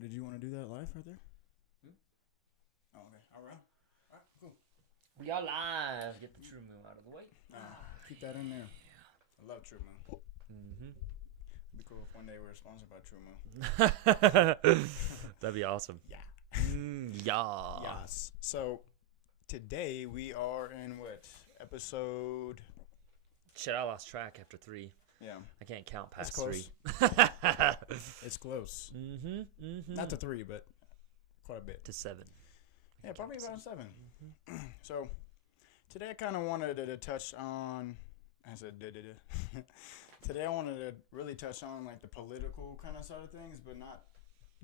did you want to do that live right there? Oh, okay. All right. All right, cool. We are live. Get the True Moo out of the way. Keep that in there. I love True Moon. Mm-hmm. It'd be cool if one day we were sponsored by True Moon. That'd be awesome. Yeah. Yeah. Yes. So today we are in what episode? Shit, I lost track after 3. Yeah, I can't count past close. 3. It's close. Mm-hmm. Not to 3, but quite a bit. To 7. Yeah, probably about 7. So today I kind of wanted to touch on. I said Today I wanted to really touch on like the political kind of side of things, but not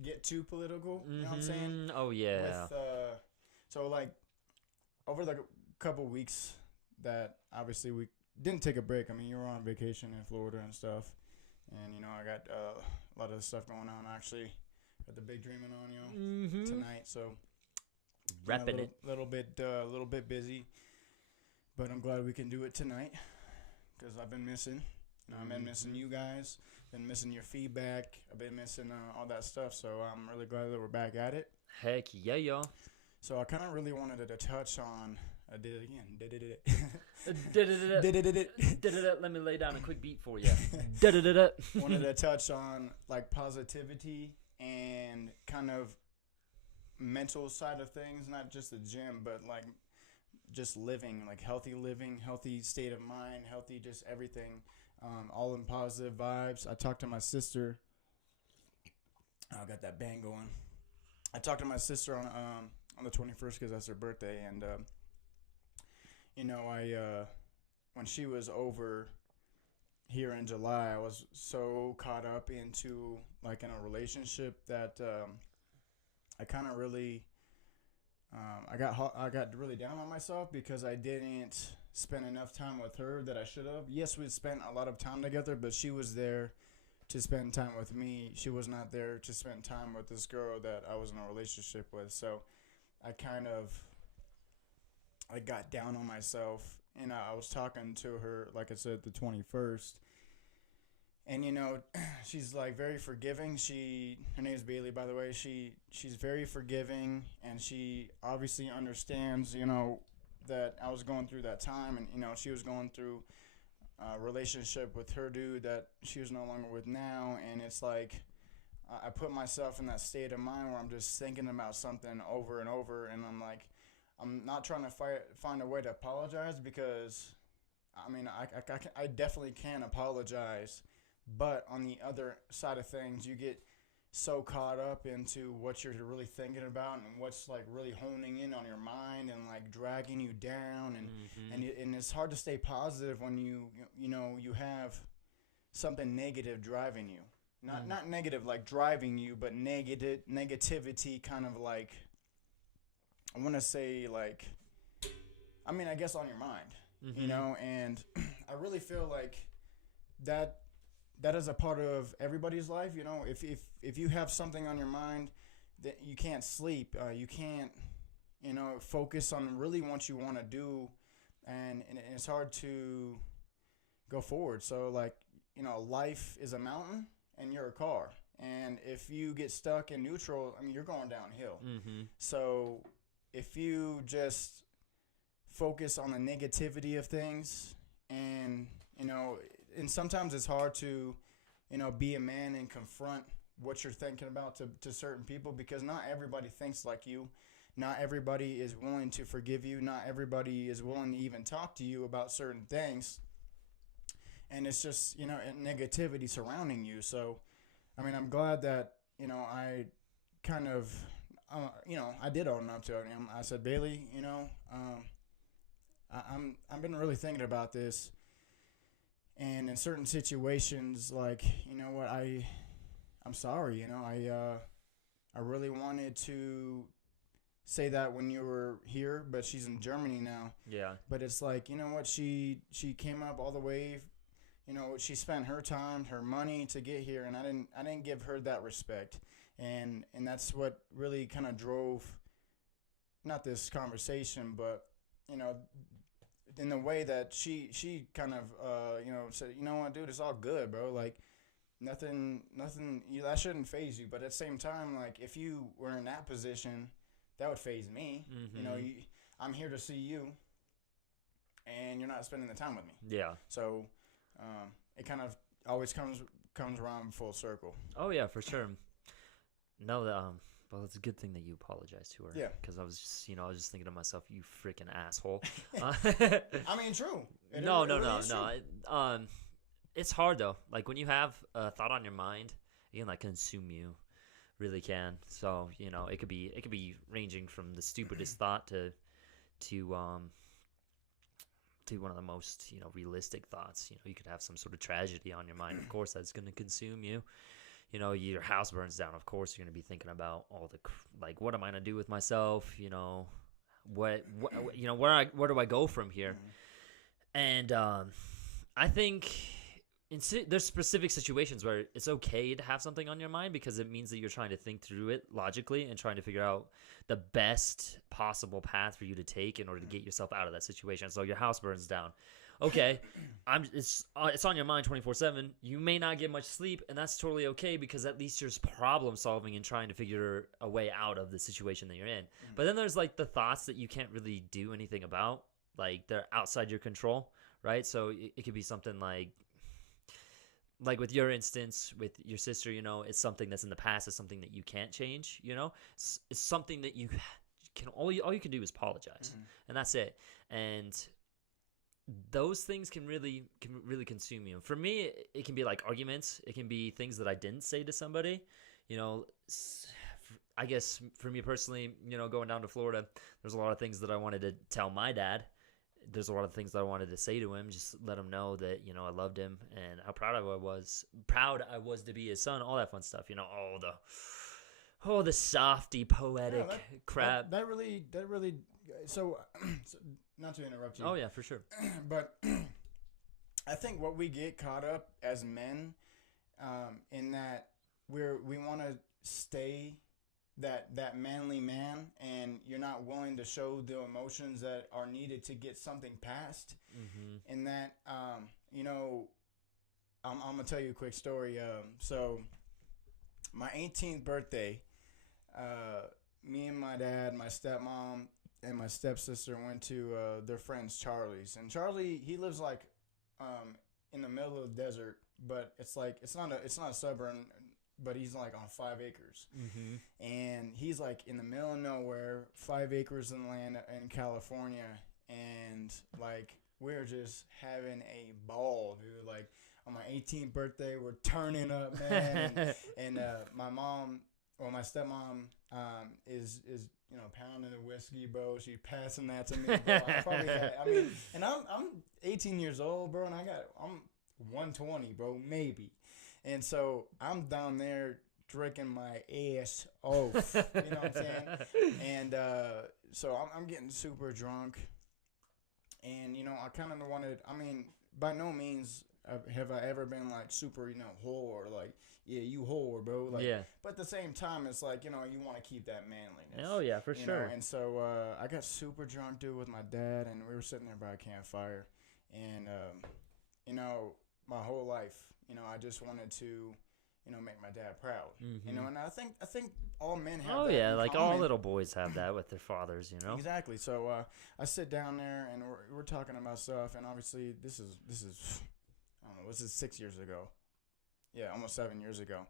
get too political. You know what I'm saying? Oh yeah. With so like over the couple weeks that obviously we didn't take a break. I mean, you were on vacation in Florida and stuff, and you know I got a lot of stuff going on. Actually, got the big dreaming on you tonight, so repping it. A little bit busy, but I'm glad we can do it tonight because I've been missing. I've been missing you guys. Been missing your feedback. I've been missing all that stuff. So I'm really glad that we're back at it. Heck yeah, y'all. So I kind of really wanted to touch on. I did it again. Let me lay down a quick beat for you. Wanted to touch on like positivity and kind of mental side of things, not just the gym, but like just living, like healthy state of mind, healthy just everything, all in positive vibes. I talked to my sister. I got that bang going. I talked to my sister on the 21st because that's her birthday, and you know, when she was over here in July, I was so caught up into like in a relationship that I kind of really I got really down on myself because I didn't spend enough time with her that I should have. Yes, we spent a lot of time together, but she was there to spend time with me. She was not there to spend time with this girl that I was in a relationship with. So I kind of got down on myself, and I was talking to her, like I said, the 21st. And, you know, she's, like, very forgiving. Her name is Bailey, by the way. She's very forgiving, and she obviously understands, you know, that I was going through that time. And, you know, she was going through a relationship with her dude that she was no longer with now. And it's like I put myself in that state of mind where I'm just thinking about something over and over. And I'm like, I'm not trying to find a way to apologize because, I mean, I definitely can apologize. But on the other side of things, you get so caught up into what you're really thinking about and what's like really honing in on your mind and like dragging you down. And it's hard to stay positive when you have something negative driving you. Not negative like driving you, but negativity kind of like, I want to say like, I mean, I guess on your mind, you know, and I really feel like that is a part of everybody's life. You know, if you have something on your mind that you can't sleep, you can't, you know, focus on really what you want to do, and it's hard to go forward. So like, you know, life is a mountain and you're a car, and if you get stuck in neutral, I mean, you're going downhill. So if you just focus on the negativity of things, and, you know, and sometimes it's hard to, you know, be a man and confront what you're thinking about to certain people, because not everybody thinks like you. Not everybody is willing to forgive you. Not everybody is willing to even talk to you about certain things. And it's just, you know, negativity surrounding you. So, I mean, I'm glad that, you know, I kind of, you know, I did own up to it. I said, Bailey, you know, I've been really thinking about this. And in certain situations, like, you know what, I'm sorry, you know, I really wanted to say that when you were here, but she's in Germany now. Yeah. But it's like, you know what, she came up all the way, you know, she spent her time, her money to get here, and I didn't give her that respect. And that's what really kind of drove, not this conversation, but, you know, in the way that she kind of, you know, said, you know what, dude, it's all good, bro. Like, nothing, that shouldn't phase you. But at the same time, like, if you were in that position, that would phase me. Mm-hmm. You know, I'm here to see you, and you're not spending the time with me. Yeah. So, it kind of always comes around full circle. Oh yeah, for sure. No, well, it's a good thing that you apologized to her. Yeah. Because I was just thinking to myself, you freaking asshole. I mean, true. No. It's hard though. Like when you have a thought on your mind, it can like consume you, really can. So it could be ranging from the stupidest thought to one of the most realistic thoughts. You could have some sort of tragedy on your mind. Of course, that's going to consume you. Your house burns down. Of course, you're going to be thinking about all the like, what am I going to do with myself? Where do I go from here? Mm-hmm. And I think there's specific situations where it's okay to have something on your mind because it means that you're trying to think through it logically and trying to figure out the best possible path for you to take in order to get yourself out of that situation. So your house burns down. Okay, it's on your mind 24/7. You may not get much sleep, and that's totally okay because at least you're problem solving and trying to figure a way out of the situation that you're in. Mm-hmm. But then there's like the thoughts that you can't really do anything about, like they're outside your control, right? So it could be something like with your instance with your sister, it's something that's in the past. It's something that you can't change. It's something that you can all you can do is apologize, mm-hmm. and that's it. And those things can really consume you. For me, it can be like arguments. It can be things that I didn't say to somebody. I guess for me personally, going down to Florida, there's a lot of things that I wanted to tell my dad. There's a lot of things that I wanted to say to him, just let him know that, I loved him and how proud I was to be his son, all that fun stuff, all the softy poetic crap. That really, so not to interrupt you. Oh yeah, for sure. But I think what we get caught up as men, in that we want to stay that manly man, and you're not willing to show the emotions that are needed to get something past. Mm-hmm. And that, I'm gonna tell you a quick story. So my 18th birthday, me and my dad, my stepmom, and my stepsister went to their friend's Charlie's. And Charlie, he lives like in the middle of the desert, but it's not a suburb, but he's like on 5 acres. Mm-hmm. And he's like in the middle of nowhere, 5 acres in land in California, and like we're just having a ball, dude. Like on my 18th birthday, we're turning up, man. and my mom, or my stepmom, is pounding the whiskey, bro. She's passing that to me, bro. And I'm 18 years old, bro, and I'm 120, bro, maybe. And so I'm down there drinking my ass off, you know what I'm saying? And so I'm getting super drunk, and I kind of wanted. I mean, by no means have I ever been like super, whore, like, yeah, you whore, bro. Like, yeah. But at the same time, it's like, you want to keep that manliness. Oh, yeah, for sure. And so I got super drunk, dude, with my dad, and we were sitting there by a campfire. And, my whole life, I just wanted to, make my dad proud. Mm-hmm. And I think all men have that. Oh, yeah, like all little boys have that with their fathers, Exactly. So I sit down there, and we're talking about stuff, and obviously this is I don't know, this is 6 years ago. Yeah, almost 7 years ago.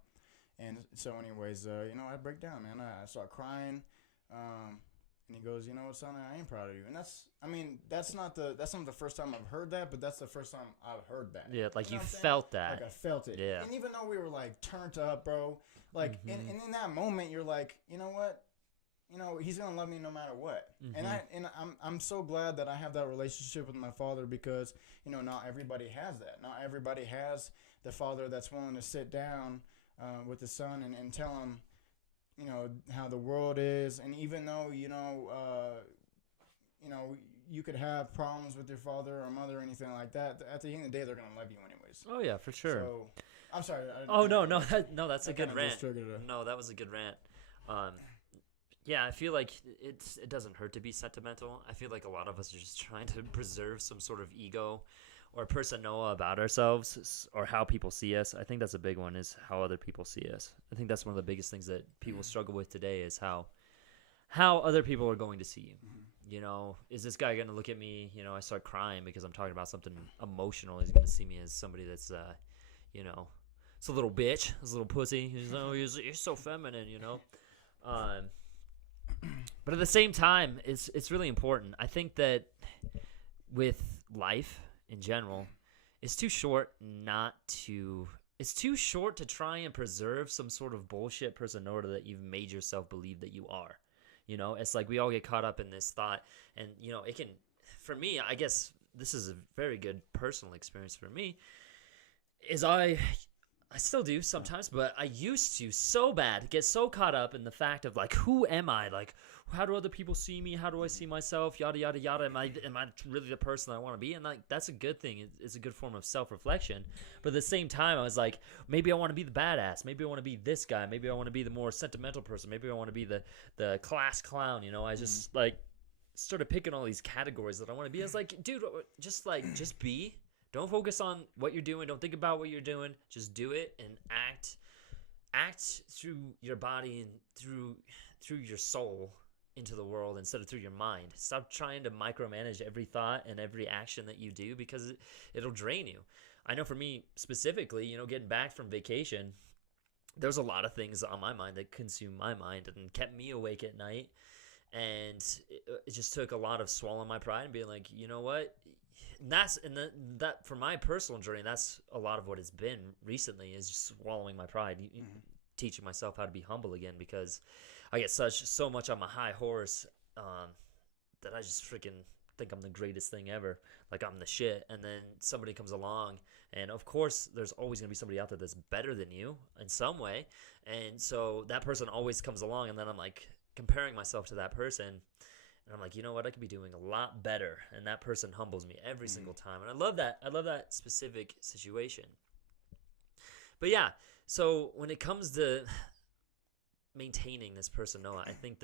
And so anyways, I break down, man. I start crying. And he goes, son, I ain't proud of you. And that's not the first time I've heard that, but that's the first time I've heard that. Yeah, like you felt that. Like I felt it. Yeah. And even though we were like turned up, bro, like, mm-hmm. and in that moment you're like, you know what? He's gonna love me no matter what. Mm-hmm. And I'm so glad that I have that relationship with my father, because not everybody has that. Not everybody has the father that's willing to sit down with the son and tell him, how the world is. And even though you could have problems with your father or mother or anything like that, at the end of the day they're gonna love you anyways. Oh yeah, for sure. So I'm sorry. No, that's a good rant. No, that was a good rant. Yeah, I feel like it doesn't hurt to be sentimental. I feel like a lot of us are just trying to preserve some sort of ego or persona about ourselves or how people see us. I think that's a big one, is how other people see us. I think that's one of the biggest things that people struggle with today, is how other people are going to see you. You know, is this guy going to look at me? You know, I start crying because I'm talking about something emotional. He's going to see me as somebody that's, you know, it's a little bitch, it's a little pussy. He's, oh, you're so feminine, you know. But at the same time, it's really important. I think that with life in general, it's too short to try and preserve some sort of bullshit persona that you've made yourself believe that you are. You know, it's like we all get caught up in this thought, and, you know, it can, for me, I guess this is a very good personal experience for me, is I still do sometimes, but I used to so bad get so caught up in the fact of, like, who am I? Like, how do other people see me? How do I see myself? Yada, yada, yada. Am I really the person I want to be? And, like, that's a good thing. It's a good form of self-reflection. But at the same time, I was like, maybe I want to be the badass. Maybe I want to be this guy. Maybe I want to be the more sentimental person. Maybe I want to be the class clown. You know, I just, like, started picking all these categories that I want to be. I was like, dude, just be. Don't focus on what you're doing. Don't think about what you're doing. Just do it and act through your body and through your soul into the world instead of through your mind. Stop trying to micromanage every thought and every action that you do, because it'll drain you. I know for me specifically, you know, getting back from vacation, there's a lot of things on my mind that consume my mind and kept me awake at night. And it just took a lot of swallowing my pride and being like, you know what? That for my personal journey, that's a lot of what it's been recently, is just swallowing my pride, teaching myself how to be humble again, because I get so much on my high horse that I just freaking think I'm the greatest thing ever, like I'm the shit. And then somebody comes along, and of course there's always going to be somebody out there that's better than you in some way, and so that person always comes along, and then I'm like comparing myself to that person. And I'm like, you know what? I could be doing a lot better. And that person humbles me every single time. And I love that. I love that specific situation. But yeah, so when it comes to maintaining this persona, I think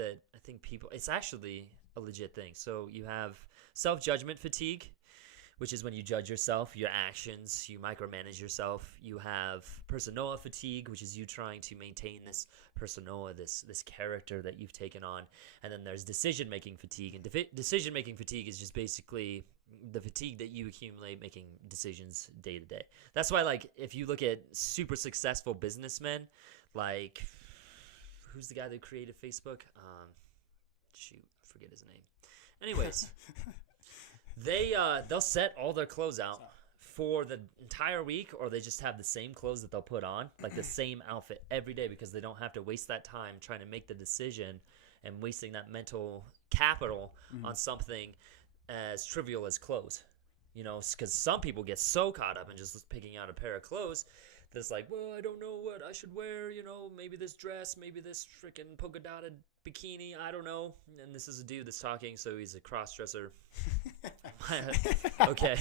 people, it's actually a legit thing. So you have self-judgment fatigue, which is when you judge yourself, your actions, you micromanage yourself. You have persona fatigue, which is you trying to maintain this persona, this character that you've taken on. And then there's decision-making fatigue. And decision-making fatigue is just basically the fatigue that you accumulate making decisions day to day. That's why, like, if you look at super successful businessmen, like, who's the guy that created Facebook? I forget his name. Anyways, they'll set all their clothes out for the entire week, or they just have the same clothes that they'll put on, like the same outfit every day, because they don't have to waste that time trying to make the decision and wasting that mental capital on something as trivial as clothes. You know, because some people get so caught up in just picking out a pair of clothes that's like, well, I don't know what I should wear, you know, maybe this dress, maybe this freaking polka dotted bikini, I don't know. And this is a dude that's talking, so he's a cross-dresser. Okay,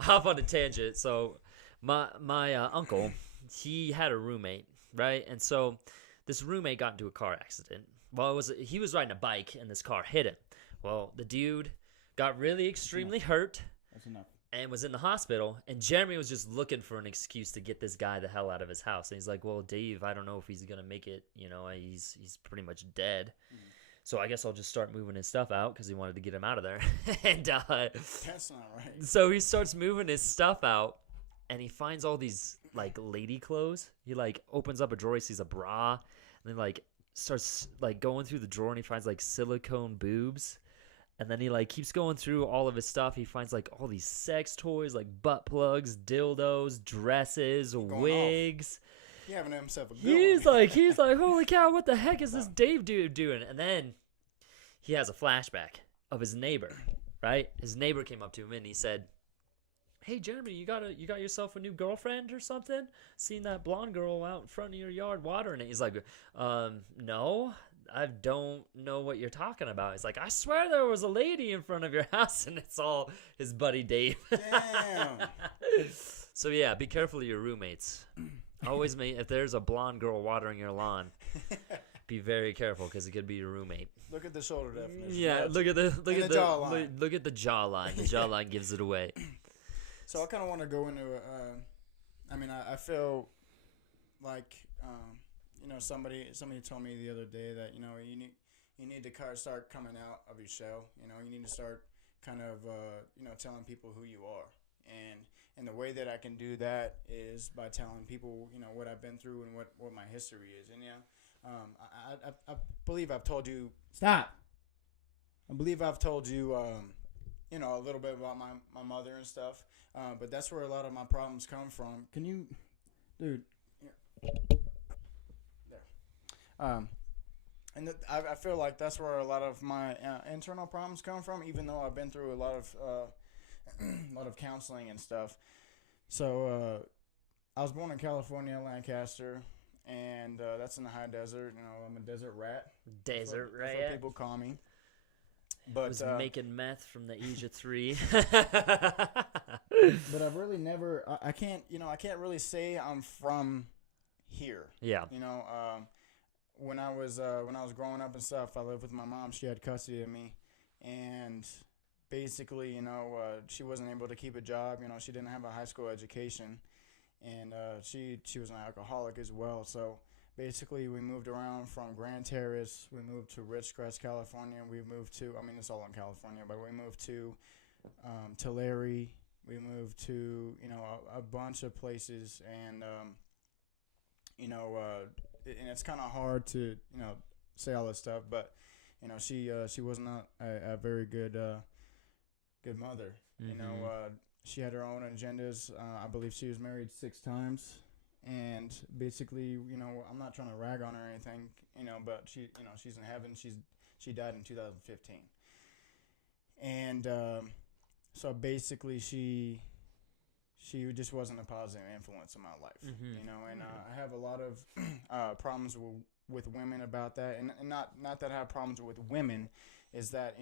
hop on a tangent. So my uncle, he had a roommate, right? And so this roommate got into a car accident. Well, he was riding a bike, and this car hit him. Well, the dude got really extremely hurt. That's enough. And was in the hospital, and Jeremy was just looking for an excuse to get this guy the hell out of his house. And he's like, well, Dave, I don't know if he's going to make it. You know, he's pretty much dead. So I guess I'll just start moving his stuff out, because he wanted to get him out of there. And that's not right. So he starts moving his stuff out, and he finds all these, like, lady clothes. He, like, opens up a drawer, he sees a bra, and then, like, starts, like, going through the drawer, and he finds, like, silicone boobs. And then he, like, keeps going through all of his stuff. He finds, like, all these sex toys, like butt plugs, dildos, dresses, wigs. He having himself a good He's like, holy cow, what the heck is this Dave dude doing? And then he has a flashback of his neighbor, right? His neighbor came up to him, and he said, hey, Jeremy, you got yourself a new girlfriend or something? Seen that blonde girl out in front of your yard watering it. He's like, no. I don't know what you're talking about. He's like, I swear there was a lady in front of your house, and it's all his buddy Dave. Damn. So yeah, be careful of your roommates. Always, if there's a blonde girl watering your lawn, be very careful, because it could be your roommate. Look at the shoulder definition. Yeah, look at the jawline. Look at the jawline. The jawline gives it away. So I kind of want to go into. I mean, I feel like somebody told me the other day that you need to kind of start coming out of your shell. You need to start kind of telling people who you are, and the way that I can do that is by telling people what I've been through and what my history is. And I believe I've told you. Stop. I believe I've told you a little bit about my mother and stuff. But that's where a lot of my problems come from. Can you, dude? There. I feel like that's where a lot of my internal problems come from. Even though I've been through a lot of counseling and stuff. So I was born in California, Lancaster, and that's in the high desert. I'm a desert rat. Desert rat. That's what people call me. But was making meth from the age of 3. But I've really never. I can't really say I'm from here. Yeah. When I was growing up and stuff, I lived with my mom. She had custody of me, and basically, she wasn't able to keep a job. She didn't have a high school education, and she was an alcoholic as well. So basically, we moved around from Grand Terrace. We moved to Ridgecrest, California. We moved to, it's all in California, but we moved to Tulare. We moved to, a bunch of places. And, and it's kind of hard to, say all this stuff. But, she was not a very good mother. Mm-hmm. She had her own agendas. I believe she was married 6 times. And basically, I'm not trying to rag on her or anything, but she's in heaven. She died in 2015. And so basically, she just wasn't a positive influence in my life, mm-hmm. And I have a lot of problems with women about that, and not that I have problems with women, is that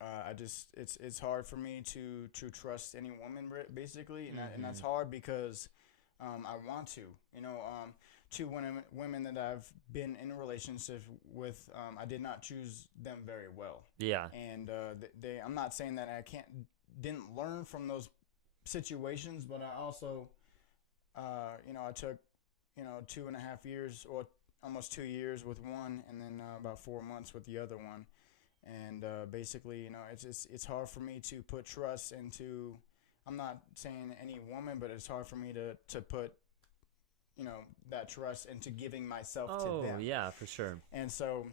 I just it's hard for me to trust any woman basically, and that's hard because. I want to, 2 women that I've been in a relationship with, I did not choose them very well. Yeah. And I'm not saying that I didn't learn from those situations, but I also, I took, 2.5 years or almost 2 years with one, and then about 4 months with the other one. And basically, it's hard for me to put trust into. I'm not saying any woman, but it's hard for me to put, that trust into giving myself to them. Oh, yeah, for sure. And so,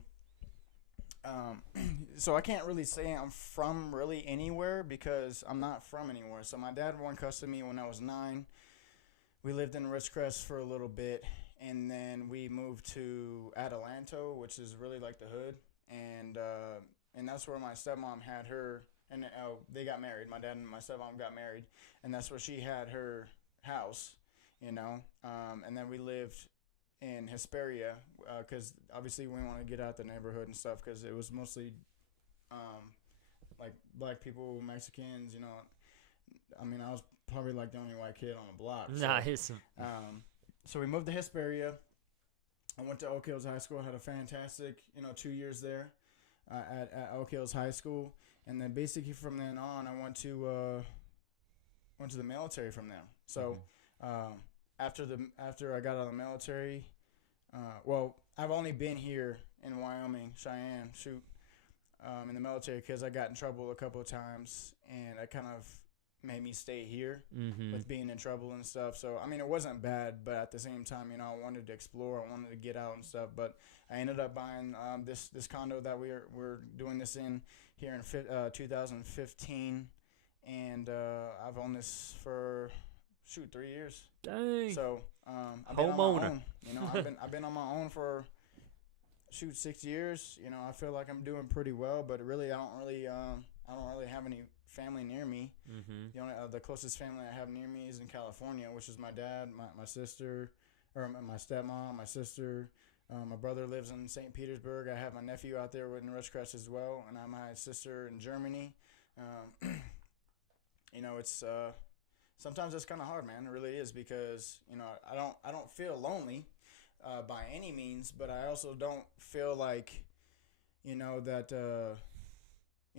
so I can't really say I'm from really anywhere because I'm not from anywhere. So my dad won custody of me when I was 9. We lived in Ridgecrest for a little bit, and then we moved to Adelanto, which is really like the hood, and that's where my stepmom had her. And they got married. My dad and my stepmom got married, and that's where she had her house, And then we lived in Hesperia because obviously we want to get out the neighborhood and stuff because it was mostly like black people, Mexicans. I was probably like the only white kid on the block. So, Nice. So we moved to Hesperia. I went to Oak Hills High School. Had a fantastic 2 years there at Oak Hills High School. And then basically from then on, I went to the military from them. So after I got out of the military, I've only been here in Wyoming, Cheyenne, in the military because I got in trouble a couple of times, and that kind of made me stay here with being in trouble and stuff. So it wasn't bad, but at the same time, I wanted to explore, I wanted to get out and stuff. But I ended up buying this condo that we're doing this in here in 2015, and I've owned this for 3 years. Dang. So I've been been on my homeowner. own. I've been on my own for 6 years. I feel like I'm doing pretty well, but really I don't really have any family near me. The closest family I have near me is in California, which is my dad, my sister, or my stepmom, my sister. My brother lives in St. Petersburg. I have my nephew out there in Ridgecrest as well, and I have my sister in Germany. It's sometimes it's kind of hard, man. It really is because I don't feel lonely by any means, but I also don't feel like that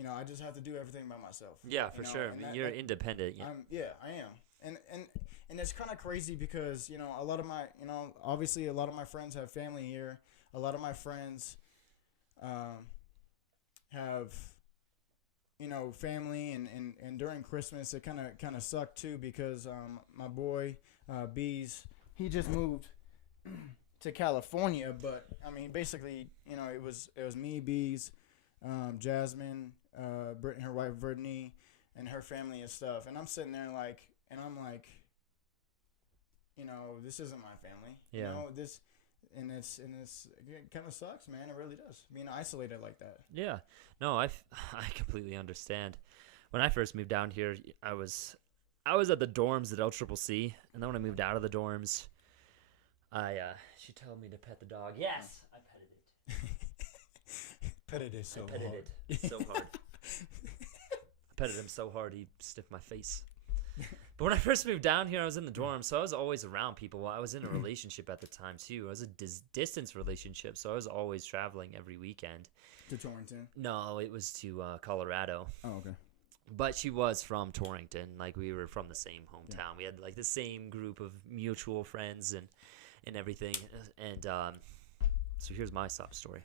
I just have to do everything by myself. Yeah, for sure. You're independent. Yeah. I am. And it's kind of crazy because, a lot of my, obviously a lot of my friends have family here. A lot of my friends have, family, and during Christmas it kind of sucked too because my boy Bees, he just moved to California, but I mean basically, it was me, Bees, Jasmine, Brittany, her wife Brittany, and her family and stuff, and I'm sitting there like, and I'm like, this isn't my family. Yeah. This. And it kind of sucks, man. It really does. Being isolated like that. Yeah. No, I completely understand. When I first moved down here, I was at the dorms at LCCC, and then when I moved out of the dorms, she told me to pet the dog. Yes, I petted it. Petted it so hard. It so hard. I petted him so hard he stiffed my face. But when I first moved down here, I was in the dorm, so I was always around people. I was in a relationship at the time, too. It was a distance relationship, so I was always traveling every weekend. To Torrington? No, it was to Colorado. Oh, okay. But she was from Torrington. Like, we were from the same hometown. Yeah. We had, like, the same group of mutual friends and everything. And so here's my sob story.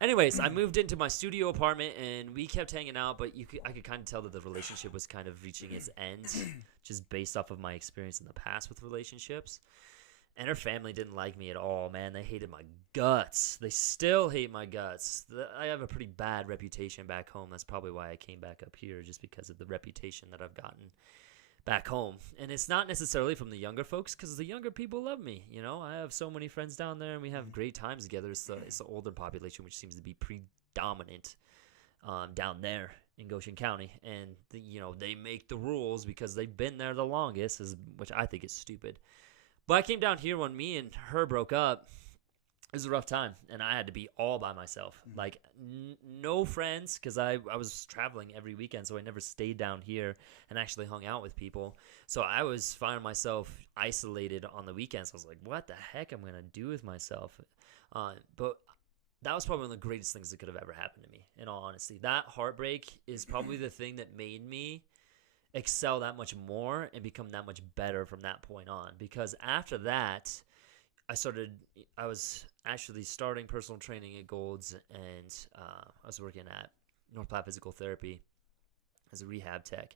Anyways, I moved into my studio apartment, and we kept hanging out, but I could kind of tell that the relationship was kind of reaching its end, just based off of my experience in the past with relationships. And her family didn't like me at all, man. They hated my guts. They still hate my guts. I have a pretty bad reputation back home. That's probably why I came back up here, just because of the reputation that I've gotten back home. And it's not necessarily from the younger folks, because the younger people love me. I have so many friends down there, and we have great times together. It's the older population, which seems to be predominant down there in Goshen County. And they make the rules because they've been there the longest, which I think is stupid. But I came down here when me and her broke up. It was a rough time, and I had to be all by myself. Like, no friends, because I was traveling every weekend, so I never stayed down here and actually hung out with people. So I was finding myself isolated on the weekends. I was like, what the heck am I going to do with myself? But that was probably one of the greatest things that could have ever happened to me, in all honesty. That heartbreak is probably the thing that made me excel that much more and become that much better from that point on. Because after that, I was actually starting personal training at Gold's, and I was working at North Platte Physical Therapy as a rehab tech.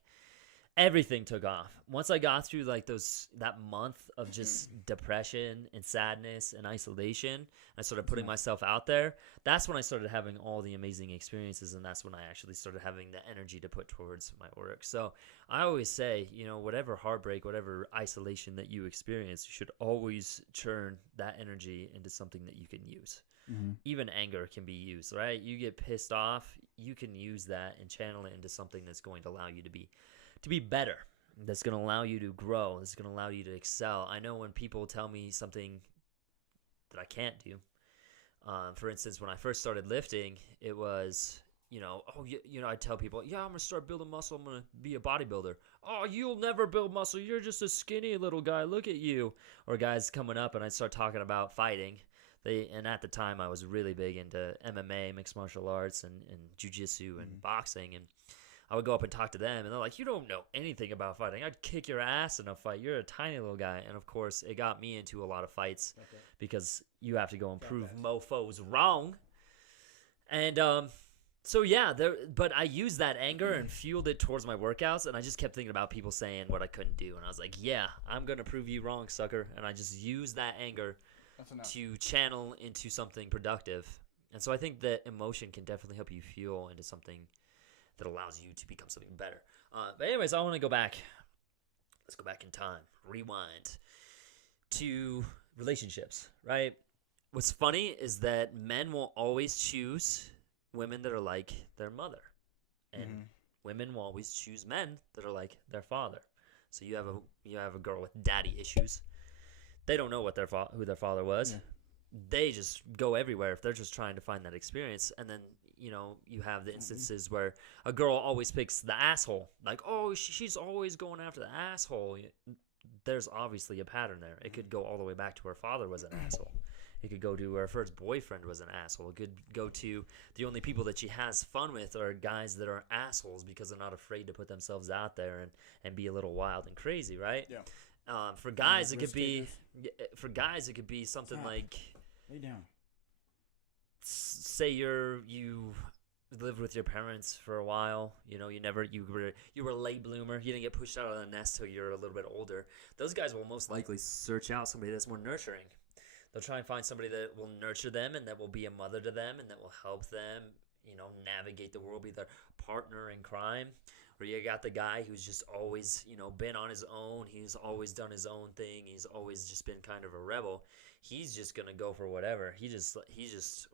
Everything took off. Once I got through like that month of just depression and sadness and isolation, I started putting myself out there. That's when I started having all the amazing experiences, and that's when I actually started having the energy to put towards my work. So I always say, whatever heartbreak, whatever isolation that you experience, you should always turn that energy into something that you can use. Mm-hmm. Even anger can be used, right? You get pissed off, you can use that and channel it into something that's going to allow you to be better, that's going to allow you to grow, that's going to allow you to excel. I know when people tell me something that I can't do, for instance, when I first started lifting, it was, I tell people, I'm going to start building muscle, I'm going to be a bodybuilder. Oh, you'll never build muscle, you're just a skinny little guy, look at you. Or guys coming up and I'd start talking about fighting. And at the time I was really big into MMA, mixed martial arts, and jiu-jitsu and boxing, and I would go up and talk to them, and they're like, you don't know anything about fighting. I'd kick your ass in a fight. You're a tiny little guy. And, of course, it got me into a lot of fights because you have to go and prove mofos wrong. And but I used that anger and fueled it towards my workouts, and I just kept thinking about people saying what I couldn't do. And I was like, I'm going to prove you wrong, sucker. And I just used that anger to channel into something productive. And so I think that emotion can definitely help you fuel into something that allows you to become something better. But anyways, I want to go back. Let's go back in time. Rewind to relationships, right? What's funny is that men will always choose women that are like their mother. And women will always choose men that are like their father. So you have a girl with daddy issues. They don't know what who their father was. Yeah. They just go everywhere if they're just trying to find that experience. And then you have the instances where a girl always picks the asshole. Like, oh, she's always going after the asshole. There's obviously a pattern there. It could go all the way back to her father was an asshole. It could go to her first boyfriend was an asshole. It could go to the only people that she has fun with are guys that are assholes because they're not afraid to put themselves out there and be a little wild and crazy, right? Yeah. For guys, it could be something like, lay down. Say you lived with your parents for a while. You were a late bloomer. You didn't get pushed out of the nest till you're a little bit older. Those guys will most likely search out somebody that's more nurturing. They'll try and find somebody that will nurture them and that will be a mother to them and that will help them, navigate the world, be their partner in crime. Or you got the guy who's just always, been on his own. He's always done his own thing. He's always just been kind of a rebel. He's just going to go for whatever. He just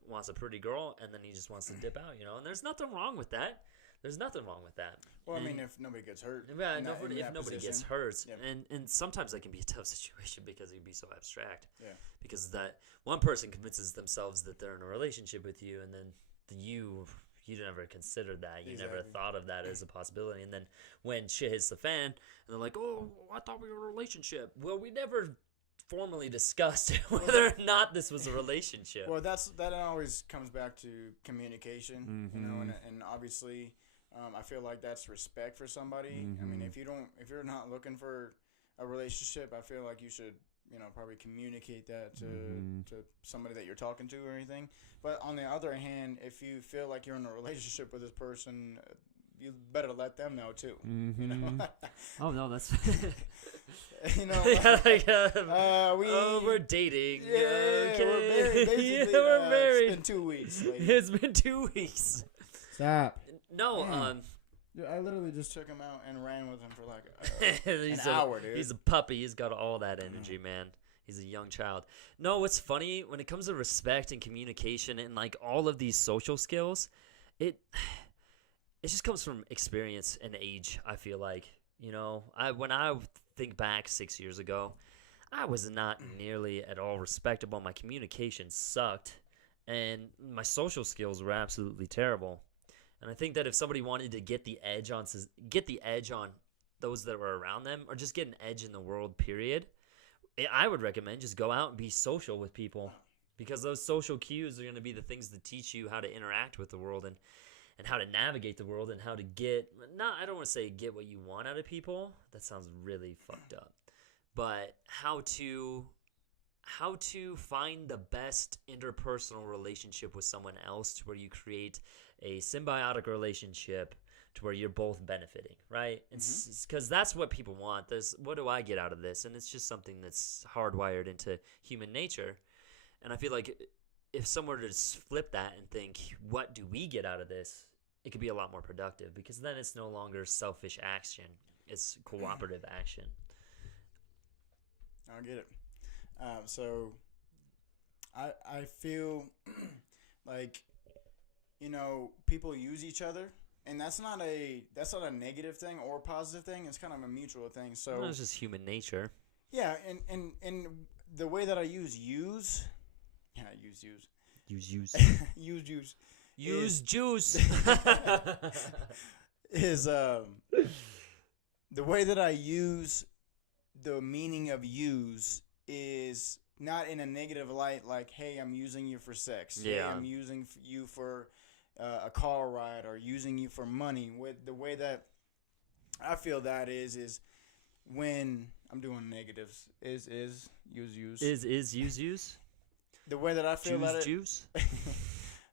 wants a pretty girl, and then he just wants to dip out, And there's nothing wrong with that. There's nothing wrong with that. Well, I mean, if nobody gets hurt. Yeah, if nobody gets hurt. Yeah. And sometimes that can be a tough situation because it can be so abstract. Yeah. Because that one person convinces themselves that they're in a relationship with you, and then you never considered that. You never thought of that as a possibility. And then when shit hits the fan, and they're like, oh, I thought we were in a relationship. Well, we never formally discussed whether or not this was a relationship. Well, that always comes back to communication, and obviously, I feel like that's respect for somebody. I mean, if you're not looking for a relationship, I feel like you should, probably communicate that to somebody that you're talking to or anything. But on the other hand, if you feel like you're in a relationship with this person, you better let them know too. Oh no, that's we're dating. Yeah, okay. we're married. Basically, we're married. It's been 2 weeks. It's been 2 weeks. Stop. No, Dude, I literally just took him out and ran with him for like an hour, dude. He's a puppy. He's got all that energy, man. He's a young child. No, what's funny, when it comes to respect and communication and like all of these social skills, it just comes from experience and age, I feel like. When I think back 6 years ago, I was not nearly at all respectable. My communication sucked, and my social skills were absolutely terrible. And I think that if somebody wanted to get the edge on those that were around them, or just get an edge in the world, period, I would recommend just go out and be social with people, because those social cues are going to be the things that teach you how to interact with the world and how to navigate the world and how to I don't want to say get what you want out of people. That sounds really fucked up. But how to find the best interpersonal relationship with someone else to where you create a symbiotic relationship to where you're both benefiting, right? It's because that's what people want. What do I get out of this? And it's just something that's hardwired into human nature. And I feel like if someone were to just flip that and think, what do we get out of this? It could be a lot more productive, because then it's no longer selfish action. It's cooperative action. I get it. So I feel like, people use each other, and that's not a negative thing or a positive thing. It's kind of a mutual thing. So it's just human nature. Yeah, and the way that I use juice is the way that I use the meaning of use is not in a negative light, like, hey, I'm using you for sex. Yeah. Hey, I'm using you for a car ride, or using you for money. With the way that I feel that is when I'm doing negatives is use. The way that I feel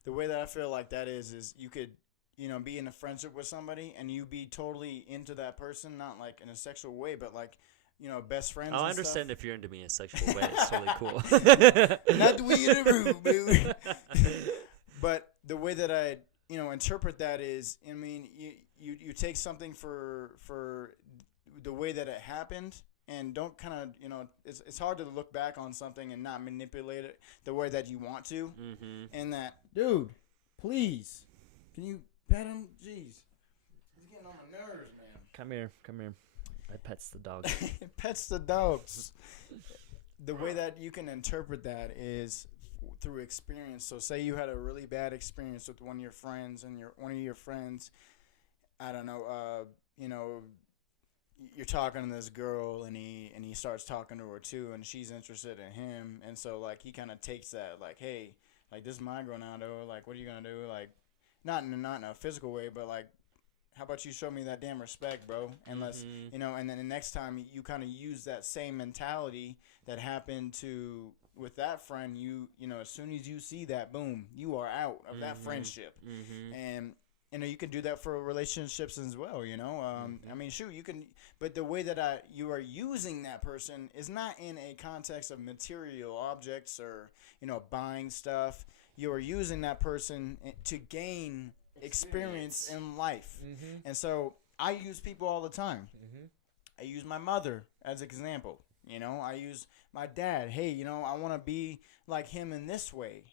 the way that I feel like that is you could, be in a friendship with somebody and you be totally into that person, not like in a sexual way, but like, best friends. I understand stuff. if you're into me in a sexual way. It's totally cool. Not the way in the room, dude. But the way that I, interpret that is, you take something for the way that it happened, and don't kind of, it's hard to look back on something and not manipulate it the way that you want to. Mm-hmm. And that, dude, please, can you pet him? Jeez, he's getting on my nerves, man. Come here. I pets the dog. Pets the dogs. The way that you can interpret that is through experience. So say you had a really bad experience with one of your friends, and one of your friends, I don't know, you're talking to this girl and he starts talking to her too, and she's interested in him, and so like he kind of takes that like, hey, like this is my girl now though, like what are you gonna do, like not in a physical way, but like how about you show me that damn respect, bro? And let's and then the next time you kind of use that same mentality that happened to with that friend, as soon as you see that, boom, you are out of that friendship, and you can do that for relationships as well. I mean, shoot, you can, but the way that you are using that person is not in a context of material objects or buying stuff. You are using that person to gain experience in life, and so I use people all the time. I use my mother as an example. I use my dad. Hey, I want to be like him in this way.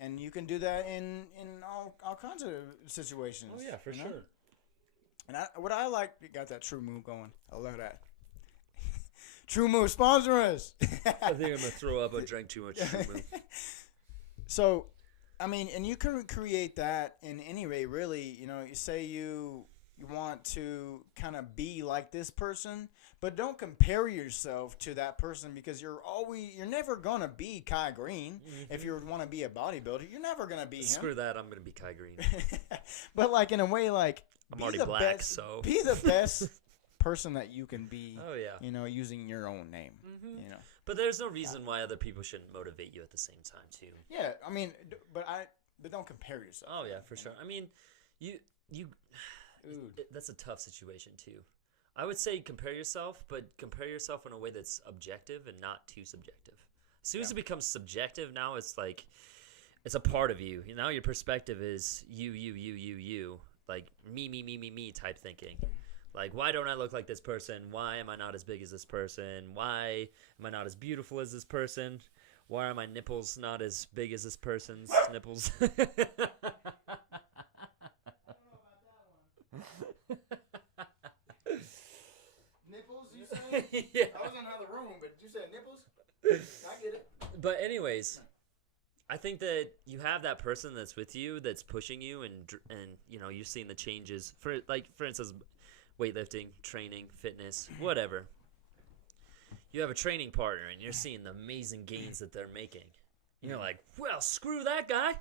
And you can do that in all kinds of situations. Oh yeah, for sure. And what I like, you got that True Move going. I love that. True Move, sponsor us. I think I'm gonna throw up. I drank too much True Move. So, I mean, and you can create that in any way, really. You say you want to kind of be like this person, but don't compare yourself to that person, because you're never gonna be Kai Green. If you want to be a bodybuilder, you're never gonna be him. Screw that, I'm gonna be Kai Green. But like in a way, like I'm already black, so be the best person that you can be. Oh yeah. Using your own name. But there's no reason why other people shouldn't motivate you at the same time too. Yeah, I mean, but don't compare yourself. Oh yeah, for sure. I mean, you that's a tough situation too. I would say compare yourself, but compare yourself in a way that's objective and not too subjective. As soon as it becomes subjective, now it's like it's a part of you. Now your perspective is you, like me type thinking. Like, why don't I look like this person? Why am I not as big as this person? Why am I not as beautiful as this person? Why are my nipples not as big as this person's nipples? Nipples, you said? Yeah. I was in another room, but you said nipples? I get it. But anyways, I think that you have that person that's with you, that's pushing you, and you're seeing the changes. For instance, weightlifting, training, fitness, whatever. You have a training partner, and you're seeing the amazing gains that they're making. You're like, well, screw that guy.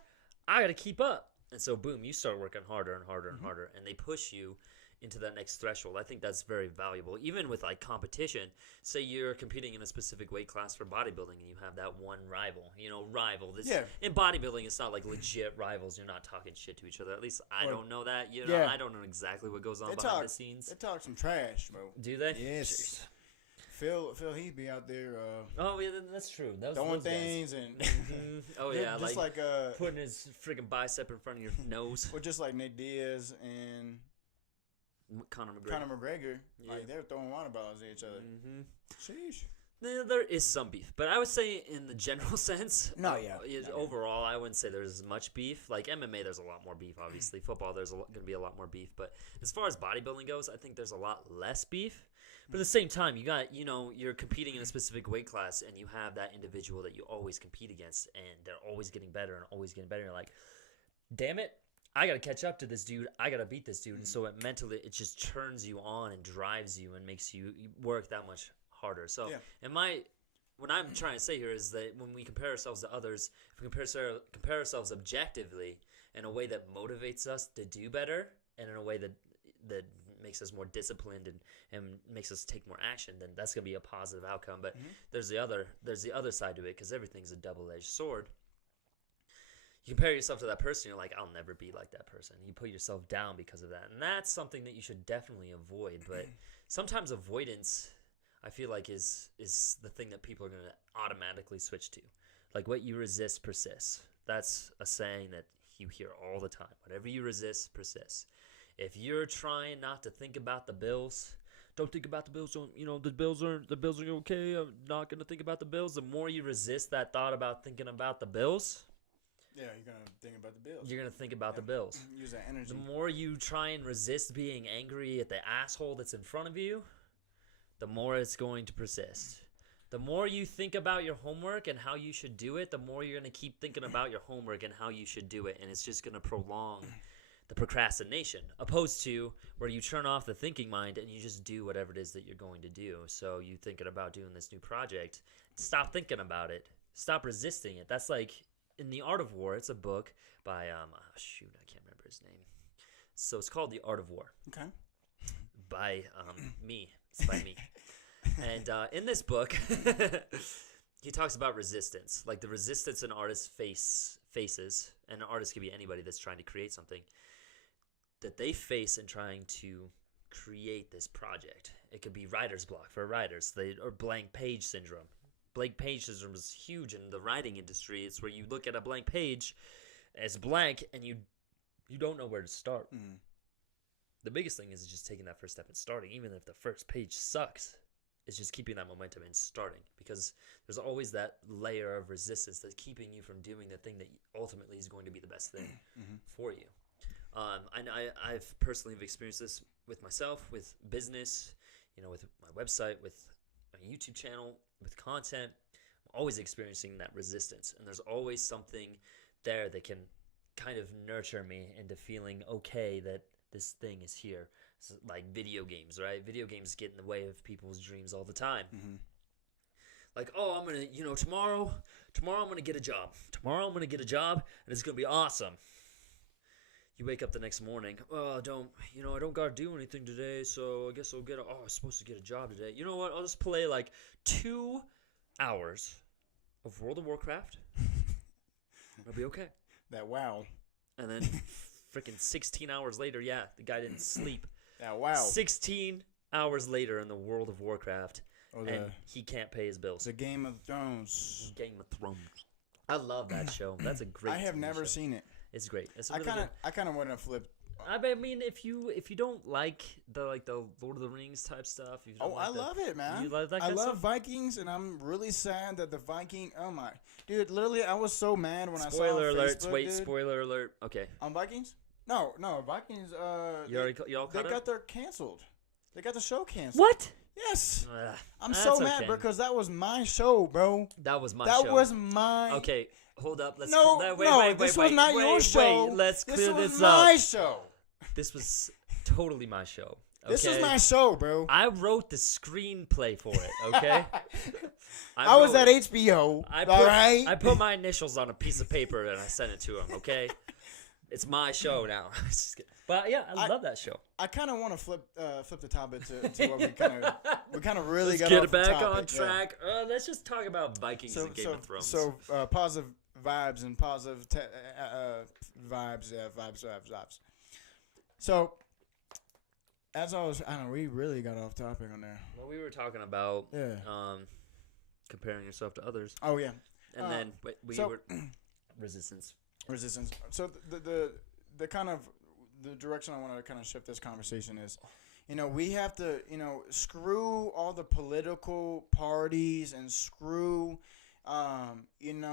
I got to keep up. And so, boom, you start working harder and harder and harder, and they push you into that next threshold. I think that's very valuable. Even with like competition, say you're competing in a specific weight class for bodybuilding, and you have that one rival. In bodybuilding, it's not like legit rivals. You're not talking shit to each other. At least I don't know that. I don't know exactly what goes on behind the scenes. They talk some trash, bro. Do they? Yes. Jeez. Phil, he'd be out there. Oh yeah, that's true. Throwing things and. Oh yeah, just like putting his freaking bicep in front of your nose. Or just like Nick Diaz and Conor McGregor. Yeah. Like they're throwing water bottles at each other. Sheesh. There is some beef, but I would say in the general sense, overall, I wouldn't say there's as much beef. Like MMA, there's a lot more beef. Obviously, football, there's going to be a lot more beef. But as far as bodybuilding goes, I think there's a lot less beef. But at the same time, you got, you're competing in a specific weight class, and you have that individual that you always compete against, and they're always getting better and always getting better. You're like, damn it, I got to catch up to this dude. I got to beat this dude. And so mentally, it just turns you on and drives you and makes you work that much harder. So, what I'm trying to say here is that when we compare ourselves to others, if we compare ourselves objectively in a way that motivates us to do better, and in a way that makes us more disciplined and makes us take more action, then that's gonna be a positive outcome. But there's the other side to it, because everything's a double-edged sword. You compare yourself to that person, you're like, I'll never be like that person. You put yourself down because of that, and that's something that you should definitely avoid. But sometimes avoidance, I feel like, is the thing that people are gonna automatically switch to. Like, what you resist persists. That's a saying that you hear all the time. Whatever you resist persists. If you're trying not to think about the bills, don't think about the bills. The bills are okay. I'm not gonna think about the bills. The more you resist that thought about thinking about the bills, you're gonna think about the bills. You're gonna think about the bills. Use that energy. The more you try and resist being angry at the asshole that's in front of you, the more it's going to persist. The more you think about your homework and how you should do it, the more you're gonna keep thinking about your homework and how you should do it, and it's just gonna prolong the procrastination, opposed to where you turn off the thinking mind and you just do whatever it is that you're going to do. So you thinking about doing this new project, stop thinking about it, stop resisting it. That's like in The Art of War. It's a book by I can't remember his name. So it's called The Art of War. Okay. By me. It's by me. And in this book, he talks about resistance, like the resistance an artist faces, and an artist could be anybody that's trying to create something, that they face in trying to create this project. It could be writer's block for writers, or blank page syndrome. Blank page syndrome is huge in the writing industry. It's where you look at a blank page as blank, and you don't know where to start. Mm. The biggest thing is just taking that first step and starting, even if the first page sucks. It's just keeping that momentum and starting, because there's always that layer of resistance that's keeping you from doing the thing that ultimately is going to be the best thing for you. I've personally experienced this with myself, with business, with my website, with my YouTube channel, with content. I'm always experiencing that resistance, and there's always something there that can kind of nurture me into feeling okay that this thing is here. It's like video games, right? Video games get in the way of people's dreams all the time. Mm-hmm. Like, oh, I'm going to, tomorrow I'm going to get a job. Tomorrow I'm going to get a job, and it's going to be awesome. You wake up the next morning, oh, I don't got to do anything today, so I guess I'm supposed to get a job today. You know what? I'll just play like 2 hours of World of Warcraft. It'll be okay. That wow. And then freaking 16 hours later, the guy didn't sleep. That wow. 16 hours later in the World of Warcraft, and he can't pay his bills. The Game of Thrones. Game of Thrones. I love that show. That's a great. I have never seen it. It's great. It's I kind of want to flip. I mean, if you don't like the Lord of the Rings type stuff, I love it, man. You love that I kind of love stuff? Vikings, and I'm really sad that the Viking. Oh my, dude! Literally, I was so mad when I saw. Spoiler alert! Facebook, Wait, dude. Spoiler alert! Okay. On Vikings? No, Vikings. You all caught they got up? their canceled. They got the show canceled. What? Yes. I'm that's so mad okay. because that was my show, bro. That was my That show. was my. Okay, hold up. Let's Wait, this was not your show. Let's clear this was this my up. show. This was totally my show. Okay? This was my show, bro. I wrote the screenplay for it. Okay. I was at HBO. All right. I put my initials on a piece of paper and I sent it to him. Okay. It's my show now. But yeah, I love that show. I kind of want to flip the topic to what we kind of really Let's got get off it back the topic. on track. Let's just talk about Vikings and Game of Thrones. So positive vibes and positive vibes. Yeah, vibes. So as we really got off topic on there. Well, we were talking about comparing yourself to others. Oh yeah. And then we were resistance. So the kind of the direction I want to kind of shift this conversation is, we have to, screw all the political parties and screw, and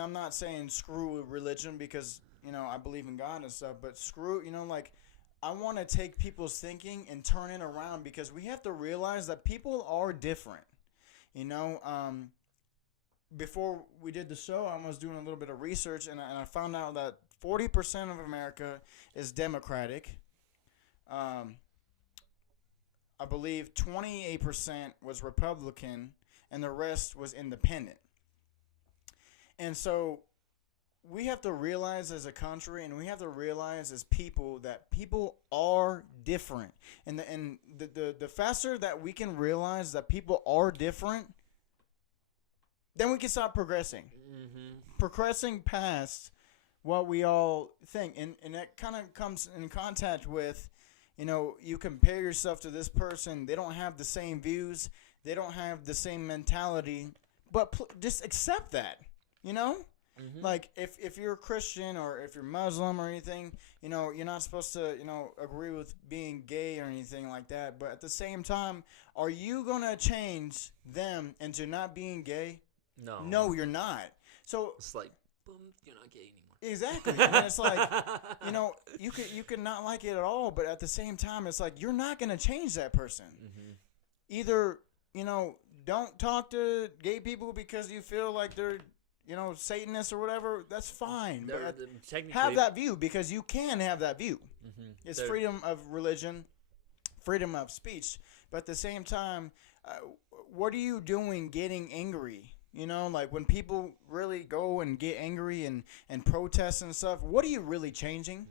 I'm not saying screw religion because, I believe in God and stuff, but screw, I want to take people's thinking and turn it around because we have to realize that people are different, Before we did the show, I was doing a little bit of research, and I found out that 40% of America is Democratic. I believe 28% was Republican, and the rest was independent. And so we have to realize as a country, and we have to realize as people that people are different. And the faster that we can realize that people are different, then we can stop progressing. Mm-hmm. Progressing past what we all think. And that kind of comes in contact with, you compare yourself to this person. They don't have the same views. They don't have the same mentality. But just accept that, Mm-hmm. Like, if you're a Christian or if you're Muslim or anything, you're not supposed to, agree with being gay or anything like that. But at the same time, are you going to change them into not being gay? No. No, you're not. So it's like, boom, you're not gay anymore. Exactly. And it's like, you could not like it at all, but at the same time, it's like you're not going to change that person. Mm-hmm. Either, don't talk to gay people because you feel like they're, Satanists or whatever, that's fine. But technically have that view, because you can have that view. Mhm. It's freedom of religion, freedom of speech. But at the same time, what are you doing getting angry? Like when people really go and get angry and protest and stuff, what are you really changing?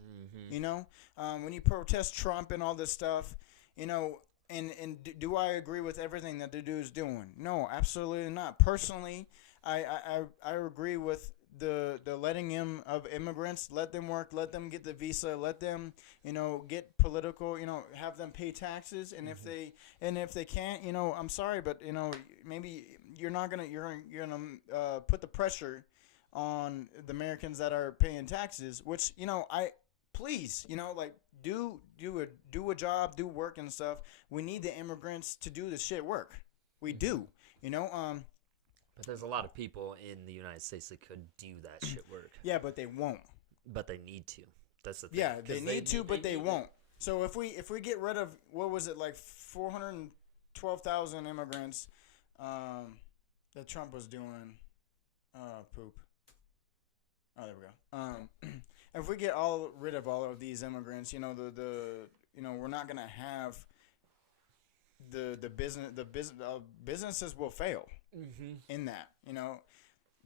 When you protest Trump and all this stuff, and do I agree with everything that the dude's doing? No, absolutely not. Personally, I agree with the letting him of immigrants, let them work, let them get the visa, let them get political, have them pay taxes, and if they can't, I'm sorry, but maybe you're gonna put the pressure on the Americans that are paying taxes, which please, like do a job, do work and stuff. We need the immigrants to do the shit work. We do, But there's a lot of people in the United States that could do that shit work. Yeah, but they won't. But they need to. That's the thing. Yeah, they need to, but they won't. So if we get rid of, what was it, like 412,000 immigrants that Trump was doing, poop. Oh, there we go. If we get rid of all of these immigrants, we're not gonna have the businesses will fail in that,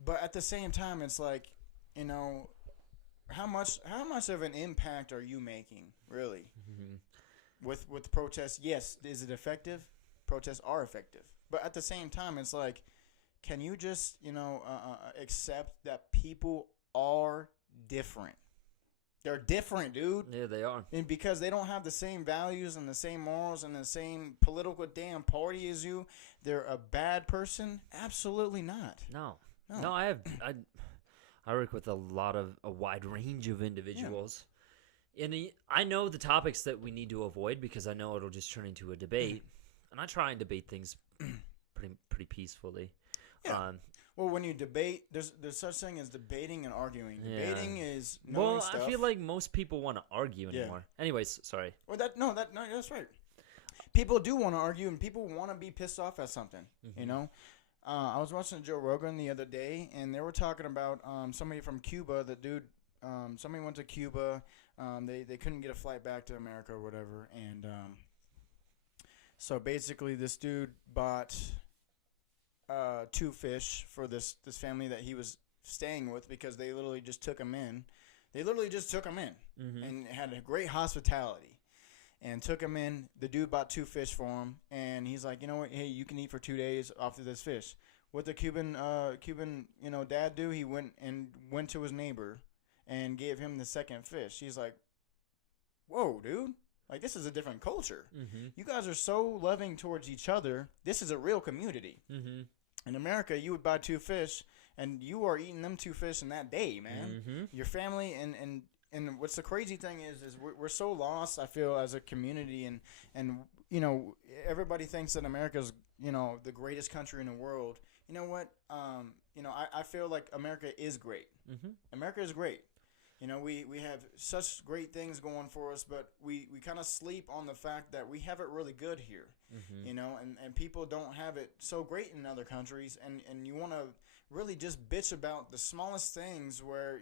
But at the same time, it's like, how much of an impact are you making, really, with protests? Yes, is it effective? Protests are effective, but at the same time, it's like, can you just accept that people are different? They're different, dude. Yeah, they are. And because they don't have the same values and the same morals and the same political damn party as you, they're a bad person? Absolutely not. No. I work with a wide range of individuals. Yeah. And I know the topics that we need to avoid because I know it'll just turn into a debate. And I try and debate things pretty peacefully. Yeah. Well, when you debate, there's such thing as debating and arguing. Debating is knowing stuff. I feel like most people want to argue anymore. Yeah. Anyways, sorry. Well, that's right. People do want to argue, and people want to be pissed off at something. I was watching Joe Rogan the other day, and they were talking about somebody from Cuba. The dude, somebody went to Cuba. They couldn't get a flight back to America or whatever, and so basically, this dude bought 2 fish for this family that he was staying with, because they literally just took him in. And had a great hospitality and took him in. The dude bought 2 fish for him, and he's like, you know what? Hey, you can eat for 2 days off of this fish. What the Cuban dad do? He went to his neighbor and gave him the second fish. He's like, whoa, dude. Like, this is a different culture. You guys are so loving towards each other. This is a real community. In America, you would buy 2 fish, and you are eating them 2 fish in that day, man. Your family, and what's the crazy thing is we're so lost, I feel, as a community, and everybody thinks that America's, the greatest country in the world. You know what? I feel like America is great. America is great. We have such great things going for us, but we kind of sleep on the fact that we have it really good here, and people don't have it so great in other countries, and you want to really just bitch about the smallest things where,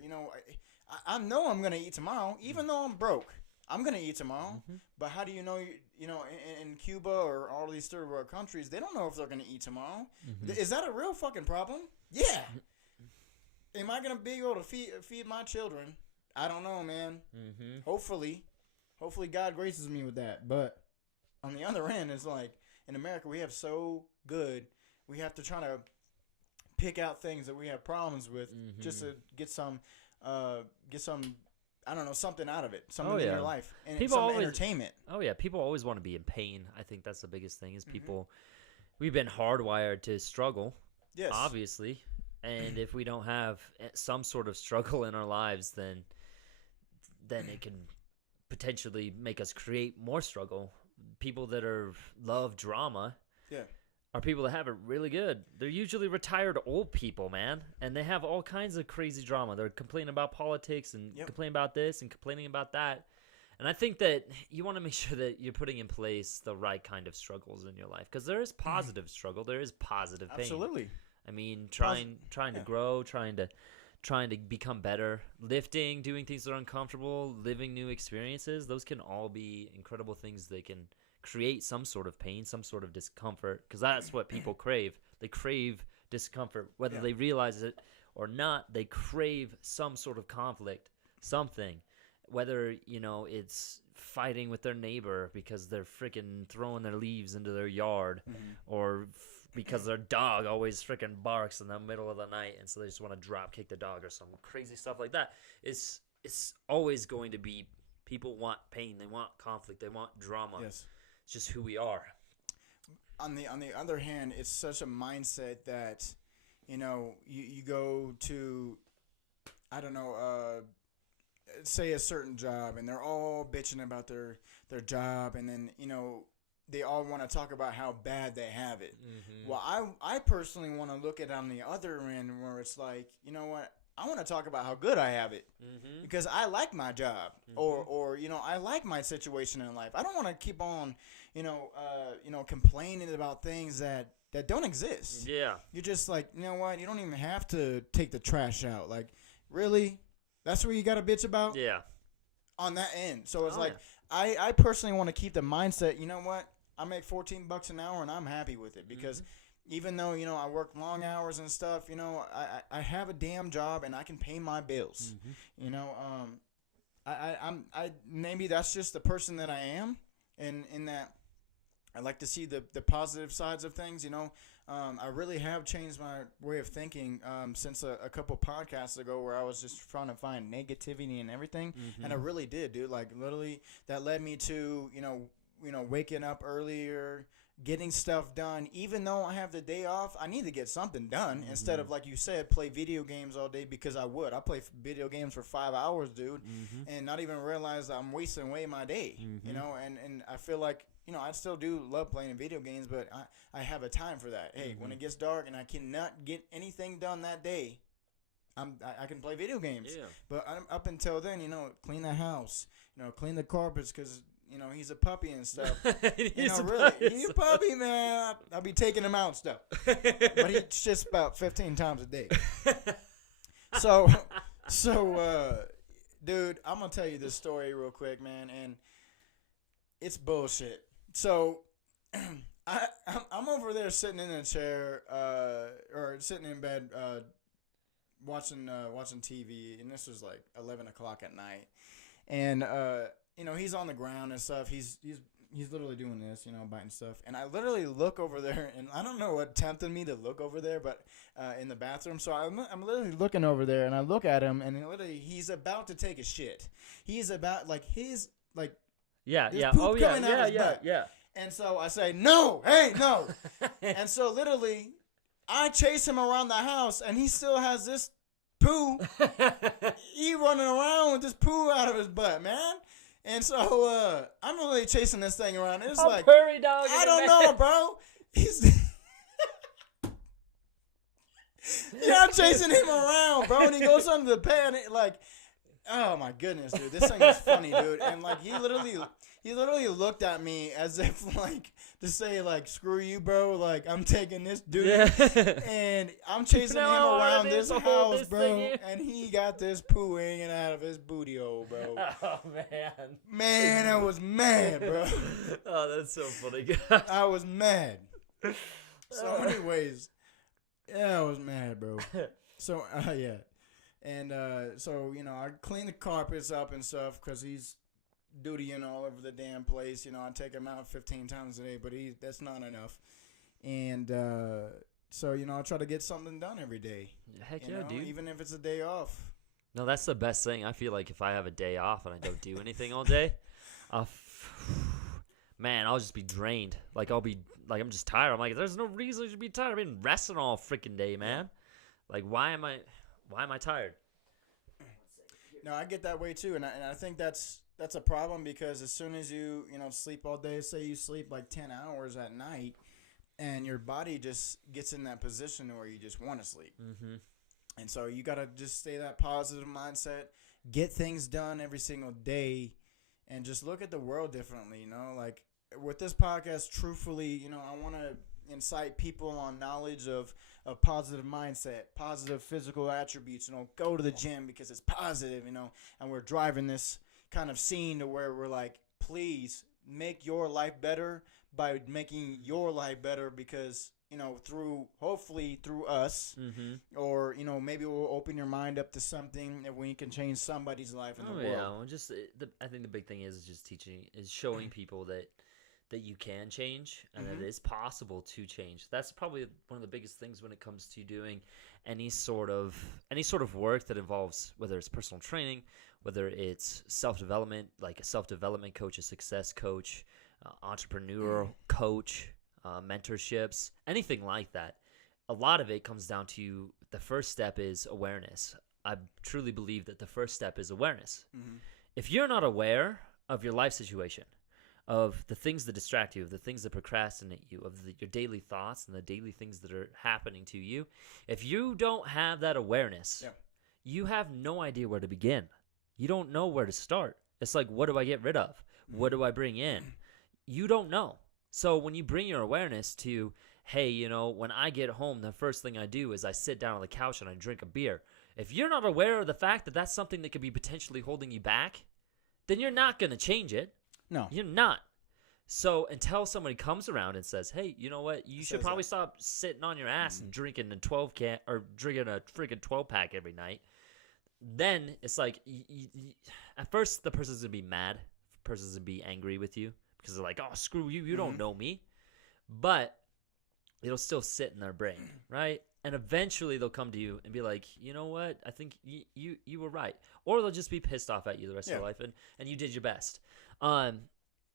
I know I'm going to eat tomorrow, even though I'm broke. I'm going to eat tomorrow, but how do you know, in Cuba or all these third world countries, they don't know if they're going to eat tomorrow. Is that a real fucking problem? Yeah. Am I going to be able to feed my children? I don't know, man. Hopefully God graces me with that. But on the other end, it's like, in America, we have so good. We have to try to pick out things that we have problems with just to get some, I don't know, something out of it. Something in your life. And some entertainment. Oh, yeah. People always want to be in pain. I think that's the biggest thing is people, we've been hardwired to struggle. Yes. Obviously. And if we don't have some sort of struggle in our lives, then it can potentially make us create more struggle. People that love drama are people that have it really good. They're usually retired old people, man, and they have all kinds of crazy drama. They're complaining about politics and complaining about this and complaining about that. And I think that you want to make sure that you're putting in place the right kind of struggles in your life, because there is positive struggle. There is positive pain. Absolutely. I mean, trying to grow, trying to become better, lifting, doing things that are uncomfortable, living new experiences. Those can all be incredible things. They can create some sort of pain, some sort of discomfort, because that's what people crave. They crave discomfort, whether they realize it or not. They crave some sort of conflict, something, whether it's fighting with their neighbor because they're freaking throwing their leaves into their yard, or because their dog always freaking barks in the middle of the night, and so they just want to drop kick the dog or some crazy stuff like that. It's always going to be, people want pain, they want conflict, they want drama. Yes. It's just who we are. On the other hand, it's such a mindset that, you go to, I don't know, say a certain job, and they're all bitching about their job, and then, they all want to talk about how bad they have it. Mm-hmm. Well, I personally want to look at it on the other end where it's like, you know what? I want to talk about how good I have it, because I like my job, or I like my situation in life. I don't want to keep on, complaining about things that don't exist. Yeah. You're just like, you know what? You don't even have to take the trash out. Like, really? That's what you got to bitch about? Yeah. On that end. So it's I personally want to keep the mindset, you know what? I make $14 an hour and I'm happy with it, because even though, I work long hours and stuff, I have a damn job and I can pay my bills. I maybe that's just the person that I am, and in that I like to see the positive sides of things. I really have changed my way of thinking since a couple podcasts ago, where I was just trying to find negativity and everything, and I really did, dude. Like, literally, that led me to waking up earlier, getting stuff done. Even though I have the day off, I need to get something done instead of, like you said, play video games all day, because I play video games for 5 hours, dude, and not even realize that I'm wasting away my day. And I feel like, I still do love playing video games, but I have a time for that. Hey, when it gets dark and I cannot get anything done that day, I can play video games. Yeah. But up until then, clean the house, clean the carpets, because he's a puppy and stuff. He's a puppy, man. I'll be taking him out and stuff. But he's just about 15 times a day. So, dude, I'm going to tell you this story real quick, man, and it's bullshit. So, I'm over there sitting in a chair, or sitting in bed, watching TV, and this was like 11 o'clock at night. And, he's on the ground and stuff. He's literally doing this, biting stuff. And I literally look over there, and I don't know what tempted me to look over there, but in the bathroom. So I'm literally looking over there, and I look at him, and he's about to take a shit. He's about, yeah. And so I say, no, hey, no. And so literally, I chase him around the house, and he still has this poo. He running around with this poo out of his butt, man. And so I'm really chasing this thing around. It's like, prairie dog. I don't know, bro. I'm chasing him around, bro. And he goes under the pan, oh my goodness, dude. This thing is funny, dude. And he literally looked at me as if to say screw you, bro. I'm taking this dude, and I'm chasing him around this house, bro. And he got this poo hanging out of his booty hole, bro. Oh man, I was mad, bro. Oh, that's so funny. I was mad. So, anyways, I was mad, bro. So, yeah. And so, I clean the carpets up and stuff, because he's dutying all over the damn place. I take him out 15 times a day, but that's not enough. And so, I try to get something done every day. Heck yeah, dude. Even if it's a day off. No, that's the best thing. I feel like if I have a day off and I don't do anything all day, I'll just be drained. I'll be I'm just tired. I'm like, there's no reason you should be tired. I've been resting all freaking day, man. Why am I tired? No, I get that way too, and I think that's a problem, because as soon as you sleep all day, say you sleep 10 hours at night, and your body just gets in that position where you just want to sleep. And so you got to just stay that positive mindset, get things done every single day, and just look at the world differently. With this podcast, truthfully, I want to incite people on knowledge of positive mindset, positive physical attributes. Go to the gym because it's positive. And we're driving this kind of scene to where we're like, please make your life better by making your life better because hopefully through us, or maybe we'll open your mind up to something and we can change somebody's life in the world. Well, I think the big thing is just showing people that you can change and that it is possible to change. That's probably one of the biggest things when it comes to doing any sort of work that involves, whether it's personal training, whether it's self-development, like a self-development coach, a success coach, entrepreneurial coach, mentorships, anything like that. A lot of it comes down to the first step is awareness. I truly believe that the first step is awareness. If you're not aware of your life situation, of the things that distract you, of the things that procrastinate you, of your daily thoughts and the daily things that are happening to you, if you don't have that awareness, you have no idea where to begin. You don't know where to start. It's like, what do I get rid of? What do I bring in? You don't know. So when you bring your awareness to, hey, when I get home, the first thing I do is I sit down on the couch and I drink a beer. If you're not aware of the fact that that's something that could be potentially holding you back, then you're not going to change it. No. You're not. So until somebody comes around and says, hey, you know what? You should probably stop sitting on your ass and drinking a 12 can or drinking a freaking 12-pack every night. Then it's like, at first the person's going to be mad. The person's going to be angry with you. Because they're like, oh, screw you, you don't know me. But it'll still sit in their brain, right? And eventually they'll come to you and be like, you know what? I think you were right. Or they'll just be pissed off at you the rest of their life, and you did your best. But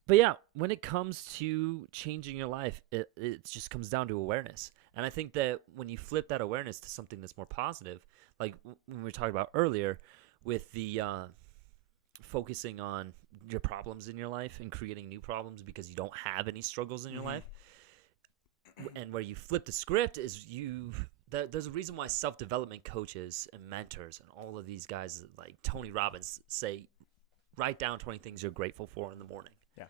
yeah, when it comes to changing your life, it just comes down to awareness. And I think that when you flip that awareness to something that's more positive, like when we were talking about earlier with the focusing on your problems in your life and creating new problems because you don't have any struggles in your life. And where you flip the script is there's a reason why self-development coaches and mentors and all of these guys like Tony Robbins say, write down 20 things you're grateful for in the morning. Yeah.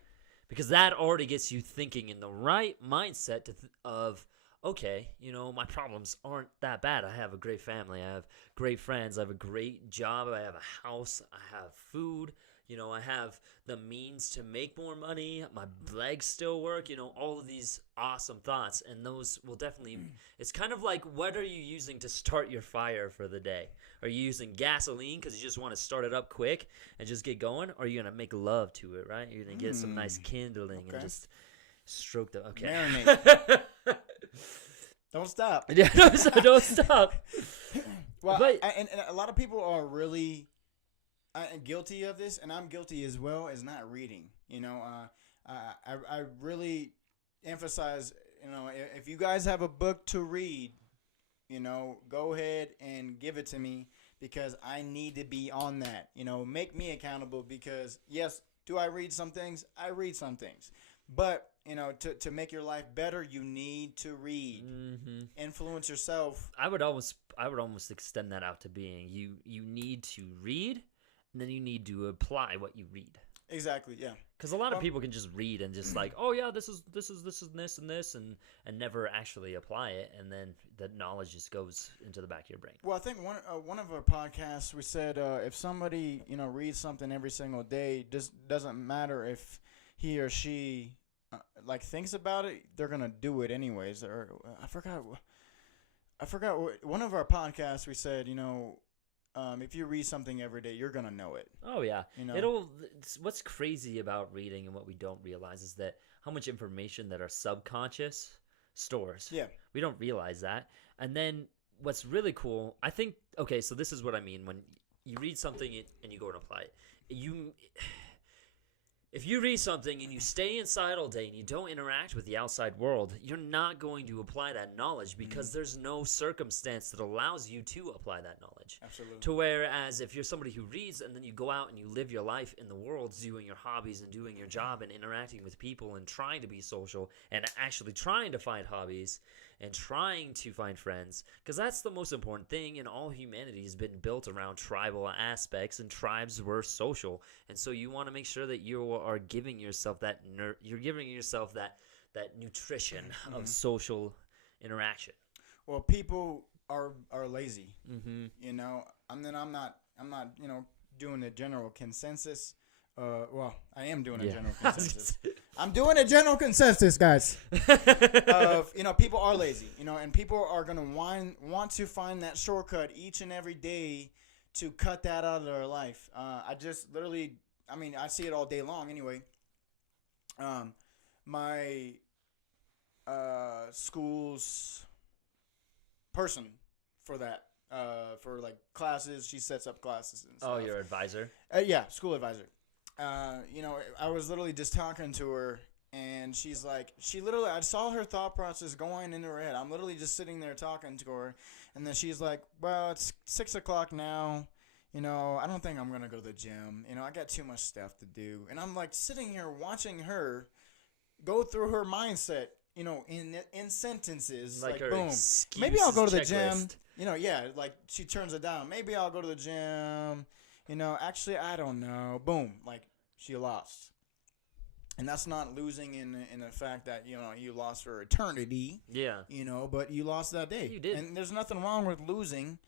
Because that already gets you thinking in the right mindset of, okay, my problems aren't that bad. I have a great family. I have great friends. I have a great job. I have a house. I have food. I have the means to make more money. My legs still work. All of these awesome thoughts. And those will definitely, it's kind of like, what are you using to start your fire for the day? Are you using gasoline because you just want to start it up quick and just get going? Or are you going to make love to it, right? You're going to get some nice kindling and just stroke the, okay. Marinate. Don't stop. Yeah, don't stop. Well, and a lot of people are really guilty of this, and I'm guilty as well, is not reading. I really emphasize, if you guys have a book to read, go ahead and give it to me because I need to be on that. Make me accountable because, yes, do I read some things? I read some things. But, to make your life better, you need to read. Influence yourself. I would almost extend that out to being you need to read, and then you need to apply what you read. Exactly, yeah. Because a lot of people can just read and just like, oh yeah, this is this and this, and never actually apply it, and then the knowledge just goes into the back of your brain. Well, I think one of our podcasts we said if somebody reads something every single day, just doesn't matter if he or she thinks about it, they're gonna do it anyways. Or I forgot one of our podcasts we said if you read something every day, you're gonna know it. Oh yeah, what's crazy about reading and what we don't realize is that how much information that our subconscious stores. Yeah, we don't realize that. And then what's really cool, I think. Okay, so this is what I mean when you read something and you go and apply it. If you read something and you stay inside all day and you don't interact with the outside world, you're not going to apply that knowledge because there's no circumstance that allows you to apply that knowledge. Absolutely. To whereas if you're somebody who reads and then you go out and you live your life in the world doing your hobbies and doing your job and interacting with people and trying to be social and actually trying to find hobbies and trying to find friends, because that's the most important thing, and all humanity has been built around tribal aspects, and tribes were social, and so you want to make sure that you are giving yourself that that nutrition of social interaction. Well, people are lazy. Mm-hmm. You know, I'm not doing the general consensus. Well, I am doing a general consensus. I'm doing a general consensus, guys. Of people are lazy. And people are gonna want to find that shortcut each and every day to cut that out of their life. I just literally, I see it all day long anyway. My school's person for that. For like classes, she sets up classes and stuff. Oh, your advisor? Yeah, school advisor. I was literally just talking to her, and she's like, I saw her thought process going into her head. I'm literally just sitting there talking to her, and then she's like, well, it's 6 o'clock now. I don't think I'm going to go to the gym. I got too much stuff to do. And I'm like sitting here watching her go through her mindset, in sentences. Like boom, maybe I'll go to the gym. Like she turns it down. Maybe I'll go to the gym. Actually, I don't know. Boom, like she lost. And that's not losing in the fact that, you lost for eternity. Yeah. But you lost that day. You did. And there's nothing wrong with losing.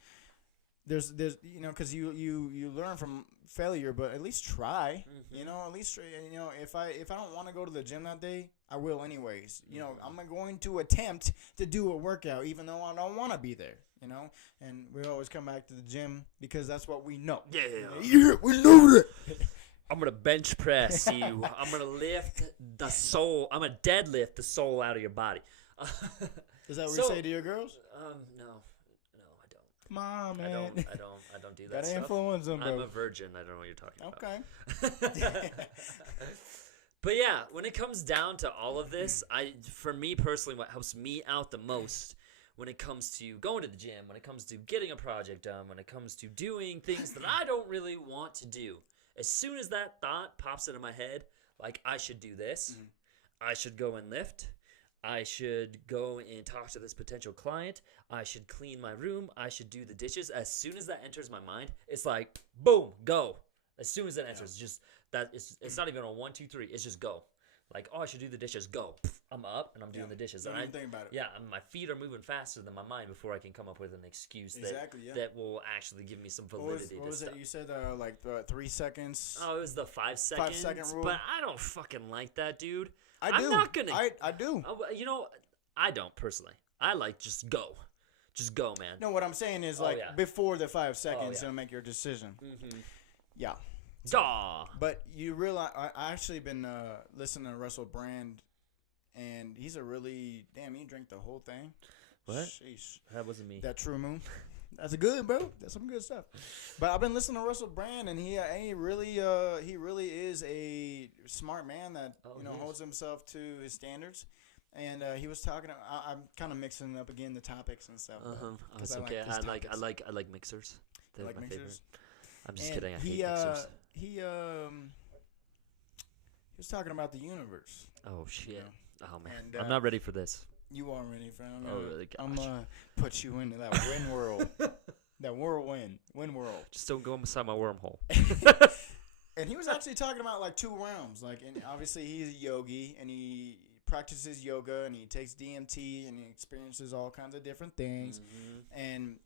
There's because you learn from failure, but at least try. Mm-hmm. At least if I don't want to go to the gym that day, I will anyways. I'm going to attempt to do a workout even though I don't want to be there. And we always come back to the gym because that's what we know. Yeah, we know that. I'm gonna bench press you. I'm gonna lift the soul. I'm gonna deadlift the soul out of your body. Is that what you say to your girls? No, I don't. Come on, man. I don't do that. Gotta stuff. influence them, bro. I'm a virgin. I don't know what you're talking about. Okay. But yeah, when it comes down to all of this, for me personally, what helps me out the most when it comes to going to the gym, when it comes to getting a project done, when it comes to doing things that I don't really want to do, as soon as that thought pops into my head, like I should do this, I should go and lift, I should go and talk to this potential client, I should clean my room, I should do the dishes. As soon as that enters my mind, it's like, boom, go. As soon as that enters, just that it's not even a 1, 2, 3. It's just go. Like, oh, I should do the dishes. Go. I'm up and I'm doing the dishes. Don't and even think about it. Yeah, and my feet are moving faster than my mind before I can come up with an excuse that will actually give me some validity. What was it? You said 3 seconds. Oh, it was the 5 seconds. 5 second rule. But I don't fucking like that, dude. I'm not gonna. I do. I don't personally. I like just go. Just go, man. No, what I'm saying is before the 5 seconds, to make your decision. Mm-hmm. Yeah. Daw. But you realize I actually been listening to Russell Brand, and he's a really he drank the whole thing. What? Sheesh. That wasn't me. That True Moon. That's a good, bro. That's some good stuff. But I've been listening to Russell Brand, and he really is a smart man that holds himself to his standards. And he was talking. I'm kind of mixing up again the topics and stuff. That's okay. I like mixers. They're like my mixers. Favorite. I'm just kidding. I hate mixers. He was talking about the universe. Oh shit! Oh man, and, I'm not ready for this. You are ready, fam. Oh really? I'm gonna put you into that wind world, that wind world. Just don't go inside my wormhole. And he was actually talking about like 2 realms. Like, and obviously he's a yogi, and he practices yoga, and he takes DMT, and he experiences all kinds of different things, and.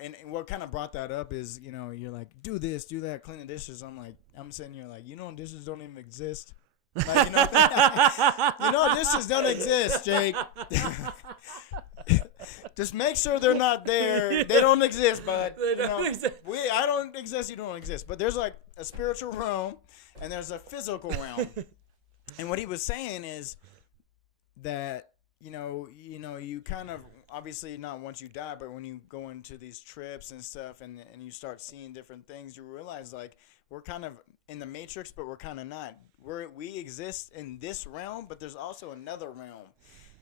And what kind of brought that up is, you're like, do this, do that, clean the dishes. I'm sitting here like, dishes don't even exist. Like, dishes don't exist, Jake. Just make sure they're not there. They don't exist, but I don't exist, you don't exist. But there's like a spiritual realm and there's a physical realm. And what he was saying is that, you kind of, obviously not once you die, but when you go into these trips and stuff and you start seeing different things, you realize like we're kind of in the matrix, but we're kind of not. We exist in this realm, but there's also another realm.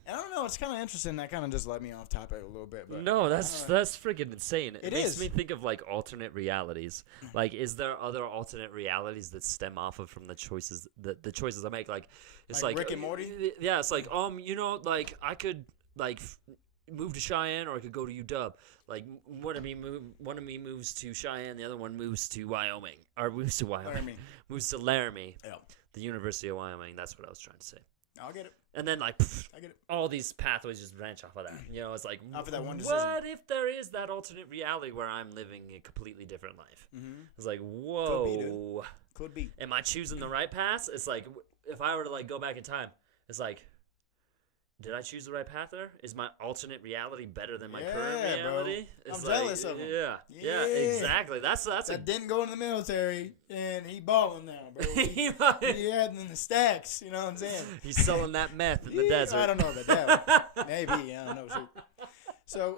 And I don't know, it's kind of interesting. That kind of just let me off topic a little bit. But no, that's freaking insane. It makes is. me think of like alternate realities. Like, is there other alternate realities that stem off of from the choices the choices I make? Like, it's like Rick and Morty. Yeah, it's like like I could like move to Cheyenne, or I could go to UW. Like one of me moves to Cheyenne, the other one moves to Wyoming, or moves to Wyoming, moves to Laramie, the University of Wyoming. That's what I was trying to say. I'll get it. And then, like, I get it. all these pathways just branch off of that. You know, it's like, Off of that one decision. what if there is that alternate reality where I'm living a completely different life? Mm-hmm. It's like, whoa. Could be. Am I choosing the right path? It's like, if I were to, like, go back in time, it's like, did I choose the right path there? Is my alternate reality better than my current reality? Bro. It's I'm jealous of him. Yeah, exactly. That's that didn't go in the military, and he balling now, bro. He had in the stacks, you know what I'm saying? He's selling that meth in the desert. I don't know about that. Maybe, I don't know. So,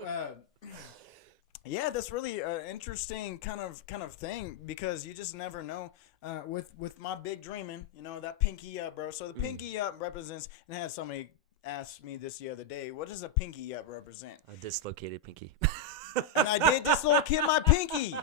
yeah, that's really an interesting kind of thing because you just never know. With my big dreaming, you know, that pinky up, bro. So the pinky up represents, and I had somebody asked me this the other day, what does a pinky up represent? A dislocated pinky. And I did dislocate my pinky.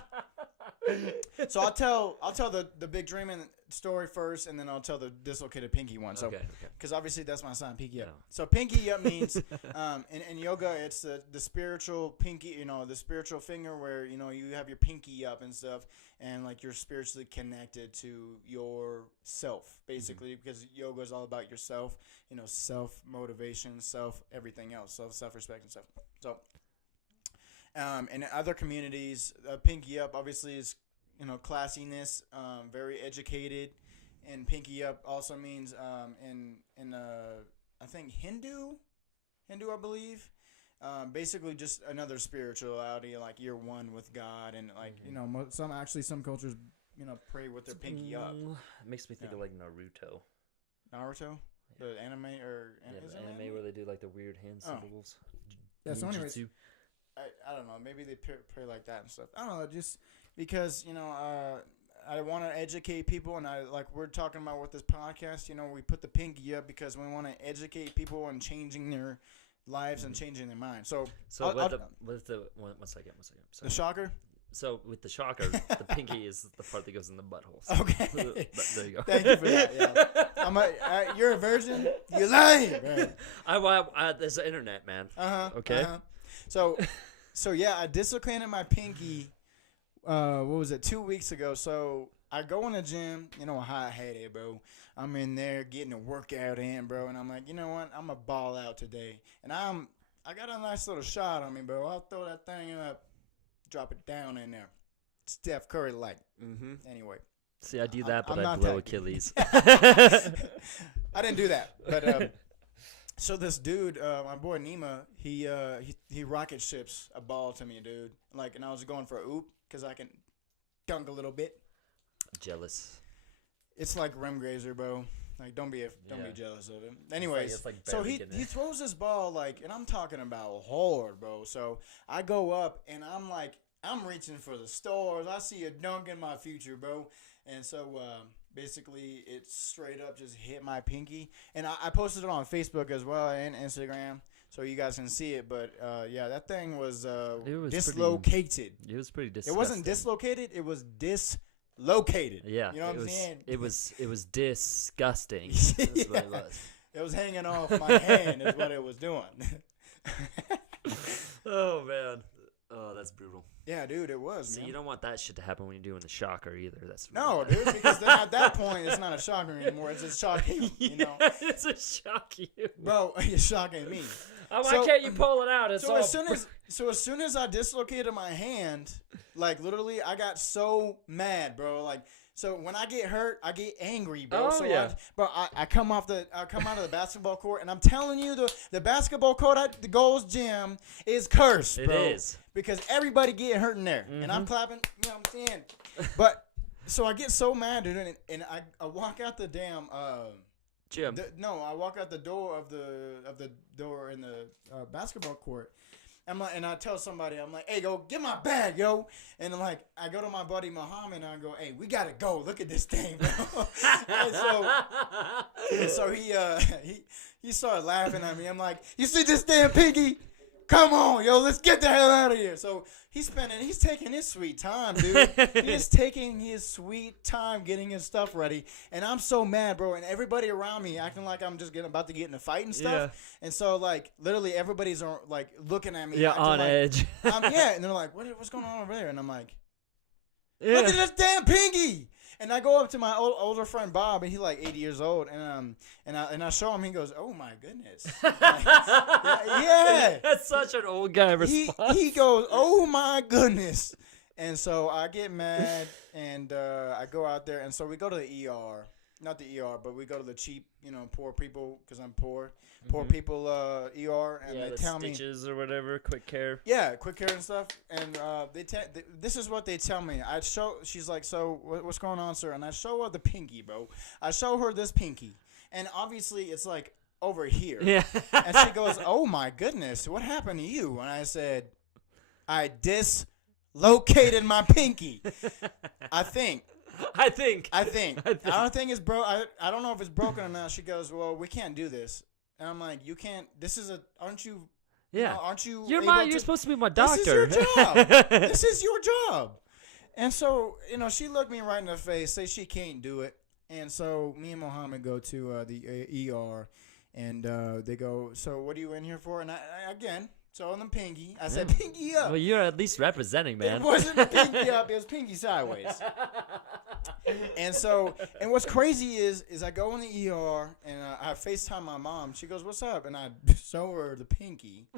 So I'll tell the big dreaming story first, and then I'll tell the dislocated pinky one. So, because obviously that's my sign, pinky up. So pinky up means, in yoga, it's the spiritual pinky, you know, the spiritual finger where, you know, you have your pinky up and stuff, and like you're spiritually connected to yourself, basically, because yoga is all about yourself, you know, self motivation, self everything else, self respect and stuff. So. In other communities, pinky up obviously is, you know, classiness, very educated, and pinky up also means in I think Hindu I believe, basically just another spirituality, like you're one with God, and like you know some cultures, you know, pray with their pinky up. It makes me think of like Naruto. Naruto, the anime or the anime where they do like the weird hand symbols. Yeah. So anyways. I don't know. Maybe they pray like that and stuff. I don't know. Just because, you know, I want to educate people, and we're talking about with this podcast, you know, we put the pinky up because we want to educate people on changing their lives and changing their minds. So with the one second. Sorry. The shocker? So with the shocker, the pinky is the part that goes in the butthole. So. Okay. There you go. Thank you for that. Yeah. You're a virgin? You're lying, bro. There's the internet, man. Okay. So yeah, I dislocated my pinky. What was it? 2 weeks ago. So I go in the gym. You know how I had it, bro. I'm in there getting a workout in, bro, and I'm like, you know what? I'm gonna ball out today, and I got a nice little shot on me, bro. I'll throw that thing up, drop it down in there. Steph Curry like. Anyway. See, I do that, but I blow Achilles. I didn't do that, but. So this dude, my boy Nima, he rocket ships a ball to me, dude. Like, and I was going for a oop because I can dunk a little bit. Jealous. It's like rim grazer, bro. Like, don't be jealous of him. Anyways, it's like so he throws this ball like, and I'm talking about hard, bro. So I go up and I'm like, I'm reaching for the stars. I see a dunk in my future, bro. And so basically it straight up just hit my pinky. And I posted it on Facebook as well and Instagram so you guys can see it. But yeah, that thing was dislocated. It was pretty disgusting. It wasn't dislocated. It was dislocated. Yeah. You know what I'm saying? It was disgusting. That's what it was. It was hanging off my hand is what it was doing. Oh, man. Oh, that's brutal. Yeah, dude, it was. See, man. you don't want that shit to happen when you're doing the shocker either. That's no, dude, because then at that point it's not a shocker anymore. It's just shocking you know. It's a shock you, bro. You're shocking me. Oh, why can't you pull it out? So as soon as I dislocated my hand, like literally, I got so mad, bro. Like. So when I get hurt, I get angry, bro. Oh, yeah. I come out of the basketball court, and I'm telling you, the basketball court at the Gold's Gym is cursed, bro. It is. Because everybody get hurt in there, and I'm clapping. You know what I'm saying? But so I get so mad, dude, and I walk out the damn gym. I walk out the door of the door in the basketball court. I'm like, and I tell somebody, I'm like, hey, go get my bag, yo. And I'm like, I go to my buddy Muhammad, and I go, hey, we gotta go. Look at this thing, bro. and so he started laughing at me. I'm like, you see this damn pinky? Come on, yo, let's get the hell out of here. So he's taking his sweet time, dude. He is taking his sweet time getting his stuff ready. And I'm so mad, bro. And everybody around me acting like I'm just about to get in a fight and stuff. Yeah. And so, like, literally everybody's, like, looking at me. Yeah, on edge. And they're like, what's going on over there? And I'm like, look at this damn pinky. And I go up to my older friend Bob, and he's like 80 years old, and I show him. He goes, "Oh my goodness." Like, yeah. That's such an old guy response. He goes, "Oh my goodness." And so I get mad, and I go out there, and so we go to the ER. Not the ER, but we go to the cheap, poor people, because I'm poor. Poor people ER, and they tell me stitches or whatever, quick care. Yeah, quick care and stuff. And this is what they tell me. She's like, "So what's going on, sir?" And I show her the pinky, bro. I show her this pinky, and obviously it's like over here. Yeah. And she goes, "Oh my goodness, what happened to you?" And I said, "I dislocated my pinky." I think. I don't think it's I don't know if it's broken or not. She goes, "Well, we can't do this." And I'm like, "You can't. This is aren't you? Yeah. Aren't you? You're supposed to be my doctor. This is your job. This is your job." And so, she looked me right in the face, say she can't do it. And so me and Mohammed go to the ER, and they go, "So what are you in here for?" And I again. So on the pinky, I said, "Pinky up." Well, you're at least representing, man. It wasn't pinky up; it was pinky sideways. And what's crazy is I go in the ER and I FaceTime my mom. She goes, "What's up?" And I show her the pinky,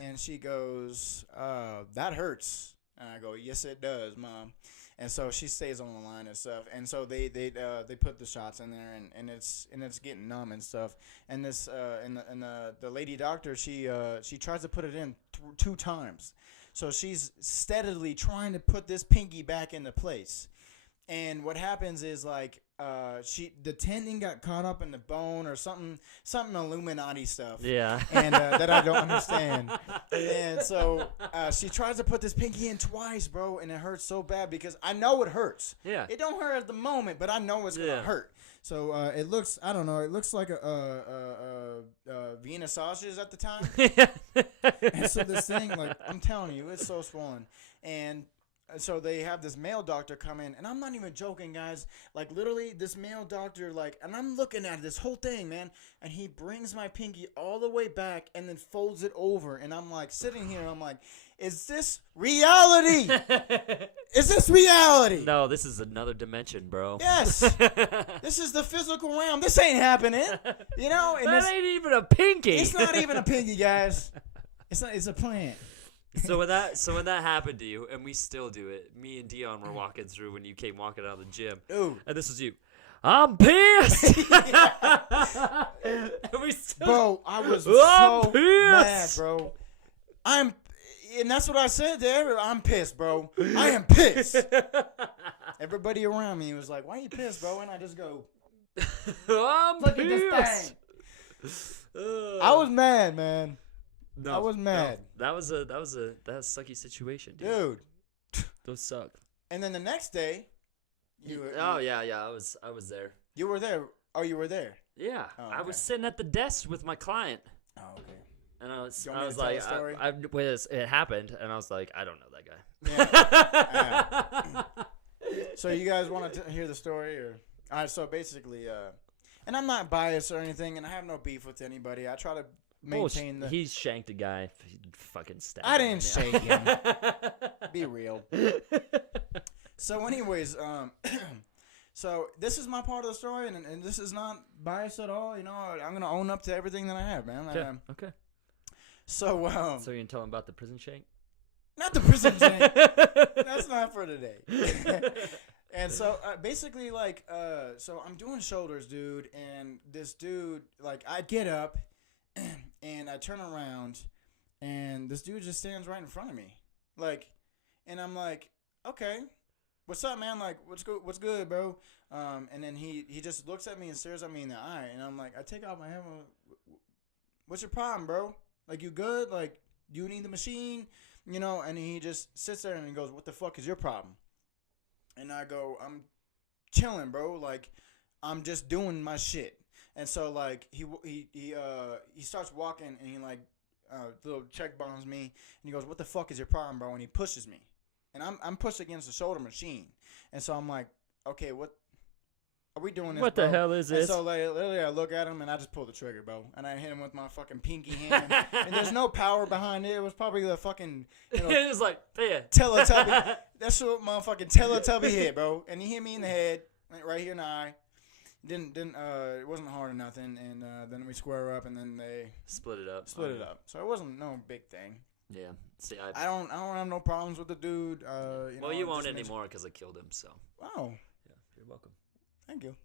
and she goes, "That hurts." And I go, "Yes, it does, Mom." And so she stays on the line and stuff. And so they put the shots in there, and it's getting numb and stuff. And this the lady doctor, she tries to put it in 2 times. So she's steadily trying to put this pinky back into place. And what happens is like the tendon got caught up in the bone or something Illuminati stuff. Yeah. And that I don't understand. And so she tries to put this pinky in twice, bro, and it hurts so bad because I know it hurts. Yeah. It don't hurt at the moment, but I know it's gonna hurt. So it looks, I don't know, it looks like a Vienna sausage at the time. And so this thing, like, I'm telling you, it's so swollen. And so they have this male doctor come in, and I'm not even joking, guys. Like, literally, this male doctor, like, and I'm looking at this whole thing, man, and he brings my pinky all the way back and then folds it over, and I'm, like, sitting here, and I'm like, is this reality? Is this reality? No, this is another dimension, bro. Yes. This is the physical realm. This ain't happening. And that ain't even a pinky. It's not even a pinky, guys. It's a plant. So when that happened to you, and we still do it, me and Dion were walking through when you came walking out of the gym. Ooh. And this was you. I'm pissed. Bro, I was so mad, bro. And that's what I said there. I'm pissed, bro. I am pissed. Everybody around me was like, "Why are you pissed, bro?" And I just go, I'm "Look at pissed." this thing. I was mad, man. No, I was mad. No, that was a sucky situation, dude. Those suck. And then the next day, yeah, I was there. You were there. Oh, you were there. Yeah, oh, okay. I was sitting at the desk with my client. Oh, okay. And I was like, it happened, and I was like, I don't know that guy. Yeah. So you guys want to hear the story, or? All right. So basically, and I'm not biased or anything, and I have no beef with anybody. I try to maintain the. He shanked a guy. He fucking stabbed. I didn't shake him. Be real. So, anyways, so this is my part of the story, and this is not biased at all. I'm gonna own up to everything that I have, man. Yeah. Okay. So, so you can tell him about the prison shank? Not the prison shank. That's not for today. And so, basically, like, so I'm doing shoulders, dude, and this dude, like, I get up, and I turn around, and this dude just stands right in front of me, like, and I'm like, okay, what's up, man? Like, what's good, bro? And then he just looks at me and stares at me in the eye, and I'm like, I take off my helmet. What's your problem, bro? Like, you good? Like, do you need the machine? And he just sits there and he goes, what the fuck is your problem? And I go, I'm chilling, bro. Like, I'm just doing my shit. And so, like, he starts walking, and he, like, little check bombs me, and he goes, what the fuck is your problem, bro? And he pushes me. And I'm pushed against the shoulder machine. And so I'm like, okay, what are we doing this, what bro? The hell is this? And so, like, literally, I look at him, and I just pull the trigger, bro. And I hit him with my fucking pinky hand. And there's no power behind it. It was probably the fucking, it was like, yeah. Teletubby. That's what motherfucking Teletubby hit, bro. And he hit me in the head. right here in the eye. Didn't it wasn't hard or nothing, and then we square up, and then they Split it up. split it up. So it wasn't no big thing. Yeah. See, I don't have no problems with the dude. you won't anymore because I killed him. So. Wow. Yeah, you're welcome. Thank you.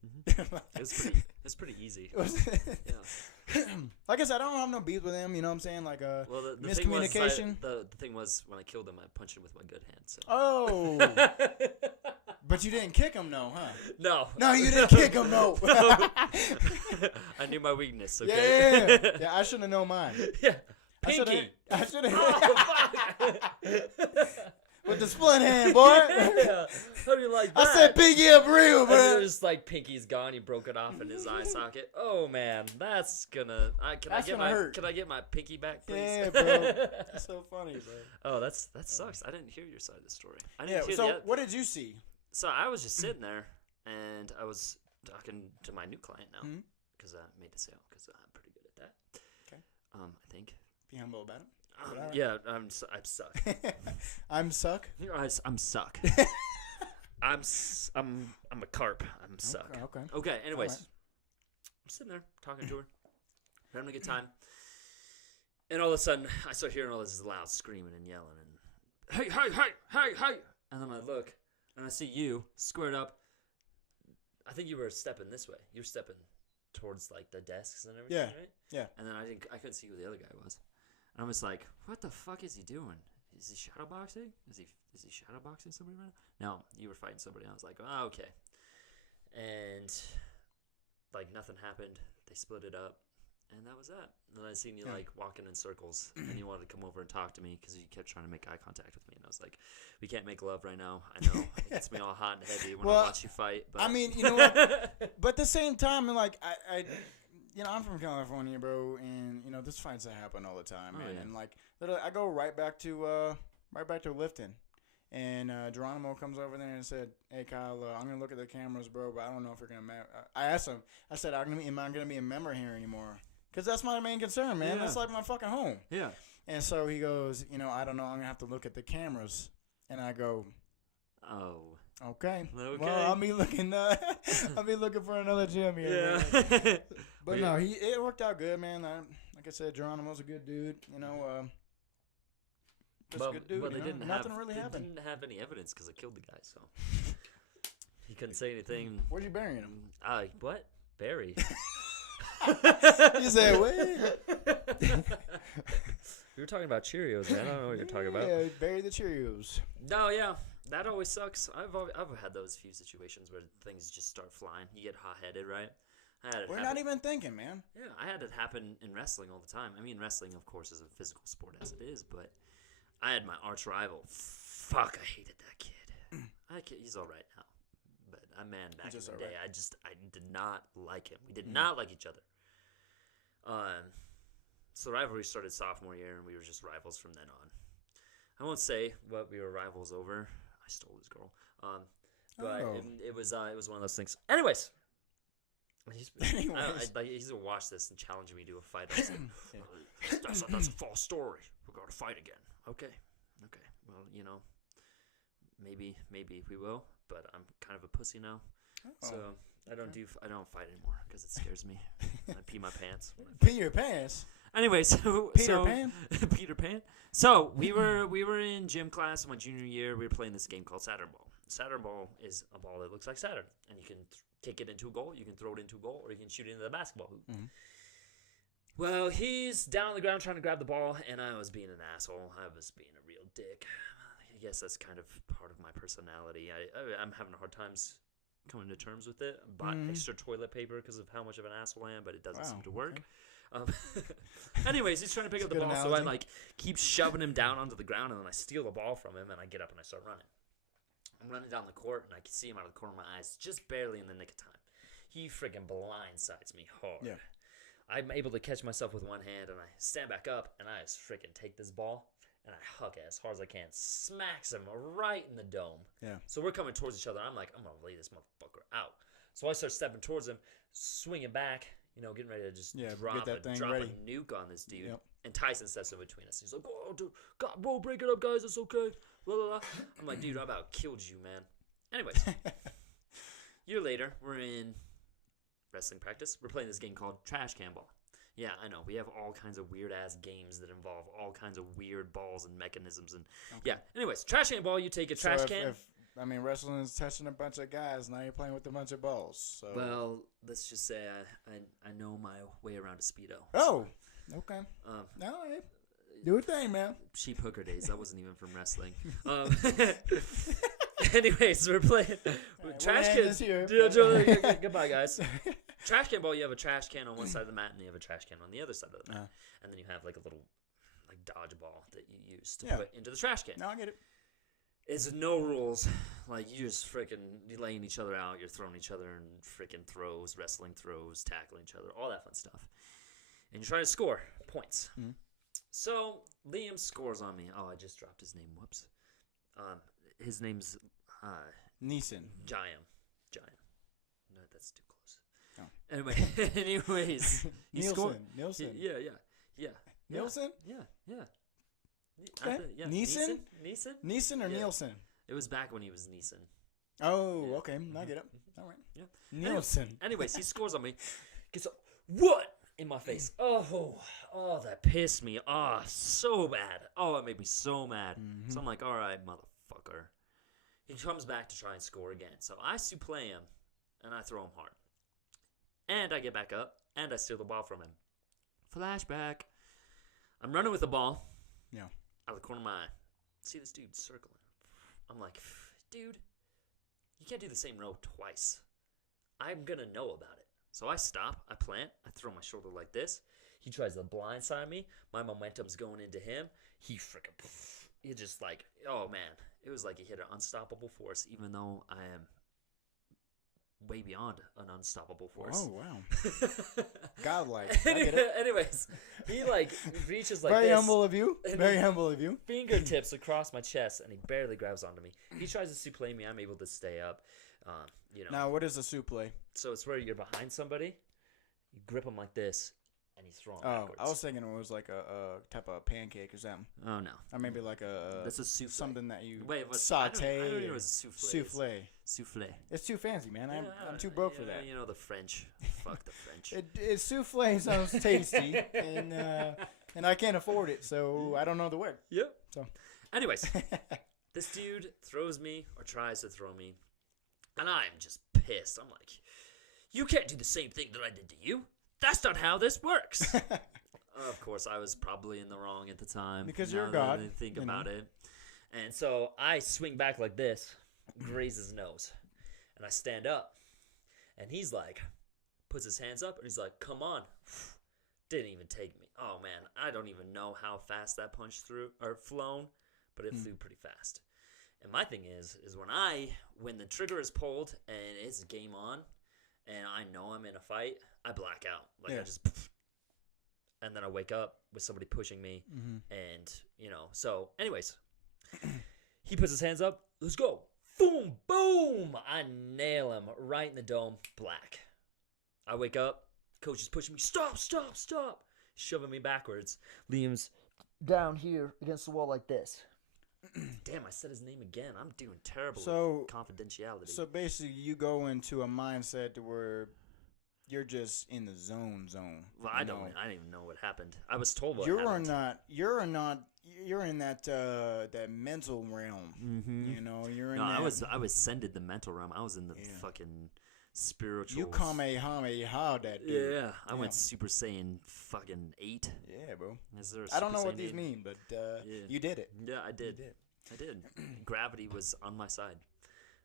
It's pretty easy. Yeah. Like I said, I don't have no beef with him. You know what I'm saying? Like the miscommunication. The thing was when I killed him, I punched him with my good hand. So. Oh. But you didn't kick him, no, huh? No. No, you didn't kick him, no. I knew my weakness. Okay. Yeah. I should have known mine. Yeah. Pinky. I should have. Oh, fuck. With the split hand, boy. Yeah. How do you like that? I said pinky up real, and bro. just like pinky's gone. He broke it off in his eye socket. Oh man, that's gonna. Can I get my pinky back, please? Yeah, bro. That's so funny, bro. Oh, that sucks. I didn't hear your side of the story. So what did you see? So I was just sitting there, and I was talking to my new client now because I made the sale because I'm pretty good at that. Okay. I think. Be humble about it. Yeah, I'm suck. I'm suck. I'm suck. I'm a carp. I'm suck. Okay. Anyways, right. I'm sitting there talking to her, having a good time, and all of a sudden I start hearing all this loud screaming and yelling and hey, and then I look and I see you squared up. I think you were stepping this way. You were stepping towards like the desks and everything, right? Yeah. And then I couldn't see who the other guy was. And I was like, what the fuck is he doing? Is he shadowboxing? Is he shadowboxing somebody right now? No, you were fighting somebody. I was like, oh, okay. And like nothing happened. They split it up. And that was that. And then I seen you like walking in circles, and you wanted to come over and talk to me because you kept trying to make eye contact with me. And I was like, we can't make love right now. I know it gets me all hot and heavy when I watch you fight. But I mean, you know what? But at the same time, like I I'm from California, bro, and this fights that happen all the time, man. Yeah. And like literally, I go right back to lifting. And Geronimo comes over there and said, "Hey Kyle, I'm gonna look at the cameras, bro, but I don't know if you're gonna." I asked him. I said, "Am I gonna be a member here anymore?" Because that's my main concern, man. Yeah. That's like my fucking home. Yeah. And so he goes, I don't know. I'm gonna have to look at the cameras. And I go, oh. Okay. Well, I'll be looking. I'll be looking for another gym here. Yeah. But no, it worked out good, man. Like I said, Geronimo's a good dude. Just a good dude. But they nothing really happened. Didn't have any evidence because I killed the guy, so he couldn't say anything. Where'd you bury him? What? Bury. You said what? We were talking about Cheerios, man. I don't know what you're talking about. Yeah, bury the Cheerios. No, yeah. That always sucks. I've had those few situations where things just start flying. You get hot-headed, right? We're not even thinking, man. Yeah, I had it happen in wrestling all the time. I mean, wrestling, of course, is a physical sport as it is, but I had my arch rival. Fuck, I hated that kid. He's all right now. But man, back in the day, I did not like him. We did not like each other. So rivalry started sophomore year, and we were just rivals from then on. I won't say what we were rivals over. I stole his girl. But it was one of those things. Anyways, he's gonna watch this and challenge me to a fight. I was like, that's a false story. We're gonna fight again. Okay. Well, maybe we will. But I'm kind of a pussy now, so I don't fight anymore because it scares me. I pee my pants. Pee your pants. Anyway, Peter Pan. Peter Pan. So we were in gym class my junior year. We were playing this game called Saturn Ball. Saturn Ball is a ball that looks like Saturn, and you can kick it into a goal, you can throw it into a goal, or you can shoot it into the basketball hoop. Mm-hmm. Well, he's down on the ground trying to grab the ball, and I was being an asshole. I was being a real dick. I guess that's kind of part of my personality. I'm having hard times coming to terms with it. I bought extra toilet paper because of how much of an asshole I am, but it doesn't seem to work. Okay. Anyways, he's trying to pick up the ball, so I keep shoving him down onto the ground, and then I steal the ball from him, and I get up and I start running. I'm running down the court, and I can see him out of the corner of my eyes, just barely in the nick of time. He freaking blindsides me hard. Yeah. I'm able to catch myself with one hand, and I stand back up, and I just freaking take this ball, and I hug it as hard as I can. Smacks him right in the dome. Yeah. So we're coming towards each other. I'm like, I'm going to lay this motherfucker out. So I start stepping towards him, swinging back, getting ready to just drop a nuke on this dude. Yep. And Tyson steps in between us. He's like, oh, dude, God, bro, break it up, guys. It's okay. Blah, blah, blah. I'm like, dude, I about killed you, man. Anyways. Year later, we're in wrestling practice. We're playing this game called Trash Can Ball. Yeah, I know. We have all kinds of weird-ass games that involve all kinds of weird balls and mechanisms. And yeah, anyways, Trash Can Ball, you take a trash can. Wrestling is touching a bunch of guys. Now you're playing with a bunch of balls. So. Well, let's just say I know my way around a Speedo. Oh, okay. No, do a thing, man. Cheap hooker days. That wasn't even from wrestling. Anyways, we're playing trash can. Goodbye, guys. Trash can ball. You have a trash can on one side of the mat, and you have a trash can on the other side of the mat, and then you have like a little like dodgeball that you use to put into the trash can. No, I get it. It's no rules. Like you just you're laying each other out. You're throwing each other in freaking throws, wrestling throws, tackling each other, all that fun stuff, and you're trying to score points. Mm-hmm. So Liam scores on me. Oh, I just dropped his name. Whoops. His name's Neeson. Giant. No, that's too close. Oh. Anyways, he scored. Nielsen. Yeah. Nielsen? Yeah. Okay. Neeson? Neeson or Nielsen? It was back when he was Neeson. Oh, okay. I get it. All right. Yeah. Nielsen. Anyways, he scores on me. Gets a what in my face? Oh, that pissed me off so bad. Oh, it made me so mad. Mm-hmm. So I'm like, all right, motherfucker. He comes back to try and score again. So I suplex him, and I throw him hard. And I get back up, and I steal the ball from him. Flashback. I'm running with the ball. Yeah. Out of the corner of my eye. See this dude circling. I'm like, dude, you can't do the same row twice. I'm going to know about it. So I stop, I plant, I throw my shoulder like this. He tries to blindside me. My momentum's going into him. He just like, oh man. It was like he hit an unstoppable force, even though I am way beyond an unstoppable force. Oh, wow. Godlike. I get it. Anyways, he like reaches like Very this. humble of you. Very humble of you. Fingertips across my chest, and he barely grabs onto me. He tries to suplex me. I'm able to stay up. Now, what is a suplex? So it's where you're behind somebody, you grip them like this, and you throw them backwards. I was thinking it was like a type of pancake or something. Oh, no. Or maybe like that's a souffle. Something that you saute. I don't know what souffle. Souffle. It's too fancy, man. I'm too broke for that. You know the French. Fuck the French. Souffle sounds tasty, and I can't afford it, so I don't know the word. Yep. So, anyways, this dude throws me or tries to throw me, and I'm just pissed. I'm like, you can't do the same thing that I did to you. That's not how this works. Of course, I was probably in the wrong at the time. Because you're God. I think about it. And so I swing back like this, graze his nose, and I stand up. And he's like, puts his hands up, and he's like, come on. Didn't even take me. Oh, man, I don't even know how fast that punch flown, but it flew pretty fast. And my thing is when the trigger is pulled and it's game on, and I know I'm in a fight, I black out. I just, and then I wake up with somebody pushing me, and, so, anyways, he puts his hands up, let's go, boom, boom, I nail him right in the dome, black. I wake up, coach is pushing me, stop, shoving me backwards. Liam's down here against the wall like this. Damn, I said his name again. I'm doing terrible with confidentiality. So basically, you go into a mindset to where you're just in the zone. Well, I don't even know what happened. I was told what happened. You're in that mental realm. Mm-hmm. You're in. No, I was sended the mental realm. I was in the fucking spiritual. You Kamehameha that dude. Yeah, I went Super Saiyan fucking 8. Yeah, bro. I don't know what Saiyan these 8? mean, but you did it. Yeah, I did. I did. Gravity was on my side.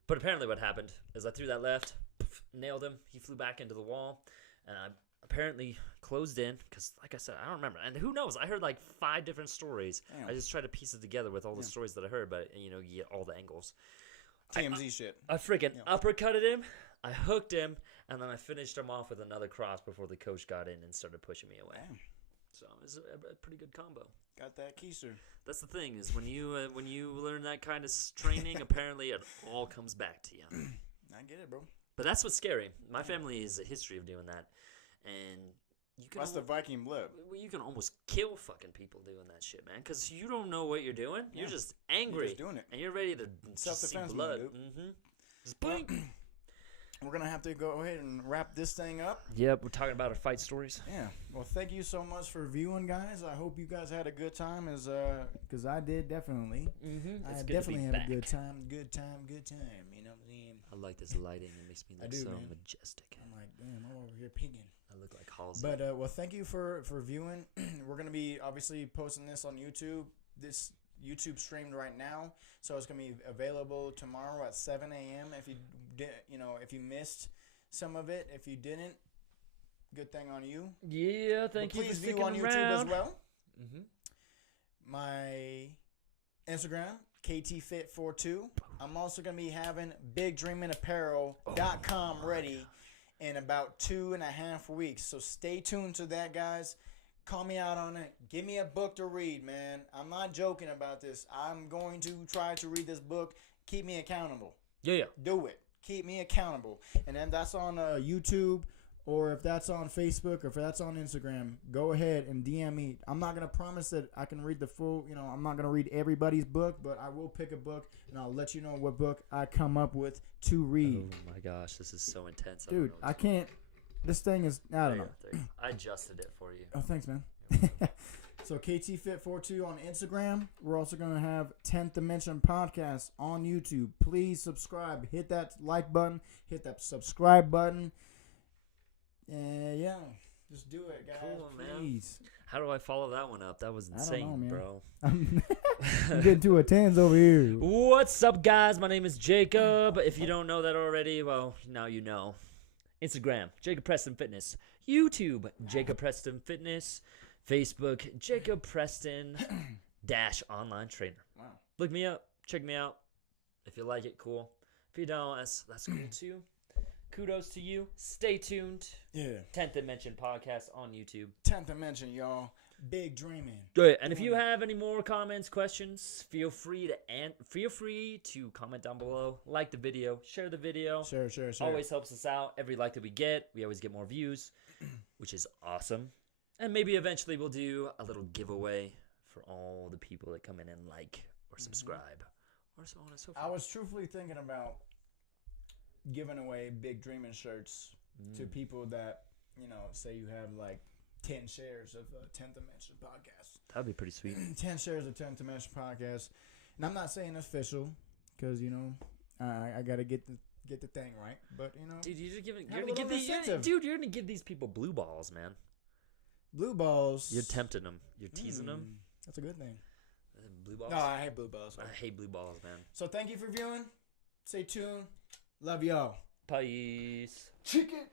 But apparently what happened is I threw that left, nailed him. He flew back into the wall, and I apparently closed in because, like I said, I don't remember. And who knows? I heard like 5 different stories. Damn. I just tried to piece it together with all the stories that I heard, but you get all the angles. TMZ shit. I freaking uppercutted him. I hooked him, and then I finished him off with another cross before the coach got in and started pushing me away. Damn. So it was a pretty good combo. Got that keister. That's the thing is when you learn that kind of training, apparently it all comes back to you. I get it, bro. But that's what's scary. My family is a history of doing that, and you can. That's the Viking blood. You can almost kill fucking people doing that shit, man, because you don't know what you're doing. Yeah. You're just angry. You're just doing it, and you're ready to see blood. Mm-hmm. Just blink. we're going to have to go ahead and wrap this thing up. Yep, we're talking about our fight stories. Yeah. Well, thank you so much for viewing, guys. I hope you guys had a good time, because I did definitely. Mm-hmm. I definitely had a good time. Good time. You know what I'm saying? I like this lighting. It makes me look so man. majestic. I'm like, damn, I'm over here peeking. I look like Halsey. But, well, thank you for viewing. We're going to be, obviously, posting this on YouTube. This YouTube streamed right now, so it's going to be available tomorrow at 7 a.m. If you did, if you missed some of it, if you didn't, good thing on you. Yeah, thank you for sticking on YouTube around. as well. Mm-hmm. My Instagram, KTFit42. I'm also going to be having BigDreamingApparel.com ready in about 2.5 weeks. So stay tuned to that, guys. Call me out on it. Give me a book to read, man. I'm not joking about this. I'm going to try to read this book. Keep me accountable. Yeah. Do it. Keep me accountable. And then that's on YouTube, or if that's on Facebook, or if that's on Instagram, go ahead and DM me. I'm not going to promise that I can read the full, I'm not going to read everybody's book, but I will pick a book, and I'll let you know what book I come up with to read. Oh, my gosh. This is so intense. Dude, I can't. This thing is, I don't know. I adjusted it for you. Oh, thanks, man. So KTFit42 on Instagram. We're also going to have 10th Dimension Podcast on YouTube. Please subscribe. Hit that like button. Hit that subscribe button. And yeah, just do it, guys. Cool, please. Man. How do I follow that one up? That was insane, bro. I'm getting to a tens over here. What's up, guys? My name is Jacob. If you don't know that already, well, now you know. Instagram, Jacob Preston Fitness. YouTube, Jacob Preston Fitness. Facebook, Jacob Preston _online trainer. Wow. Look me up. Check me out. If you like it, cool. If you don't, that's cool too. Kudos to you. Stay tuned. Yeah. 10th Dimension Podcast on YouTube. 10th Dimension, y'all. Big dreaming. Good. And if you have any more comments, questions, feel free to comment down below. Like the video. Share the video. Sure. Always helps us out. Every like that we get, we always get more views, which is awesome. And maybe eventually we'll do a little giveaway for all the people that come in and like or subscribe or so on and so forth. I was truthfully thinking about giving away Big Dreaming shirts to people that, say you have like 10 shares of 10th Dimension Podcast. That'd be pretty sweet. 10 shares of 10th Dimension Podcast. And I'm not saying official because, I got to get the thing right. But, Dude, you're gonna give these people blue balls, man. Blue balls. You're tempting them. You're teasing them. That's a good thing. Blue balls? No, I hate blue balls. I hate blue balls, man. So thank you for viewing. Stay tuned. Love y'all. Peace. Chicken.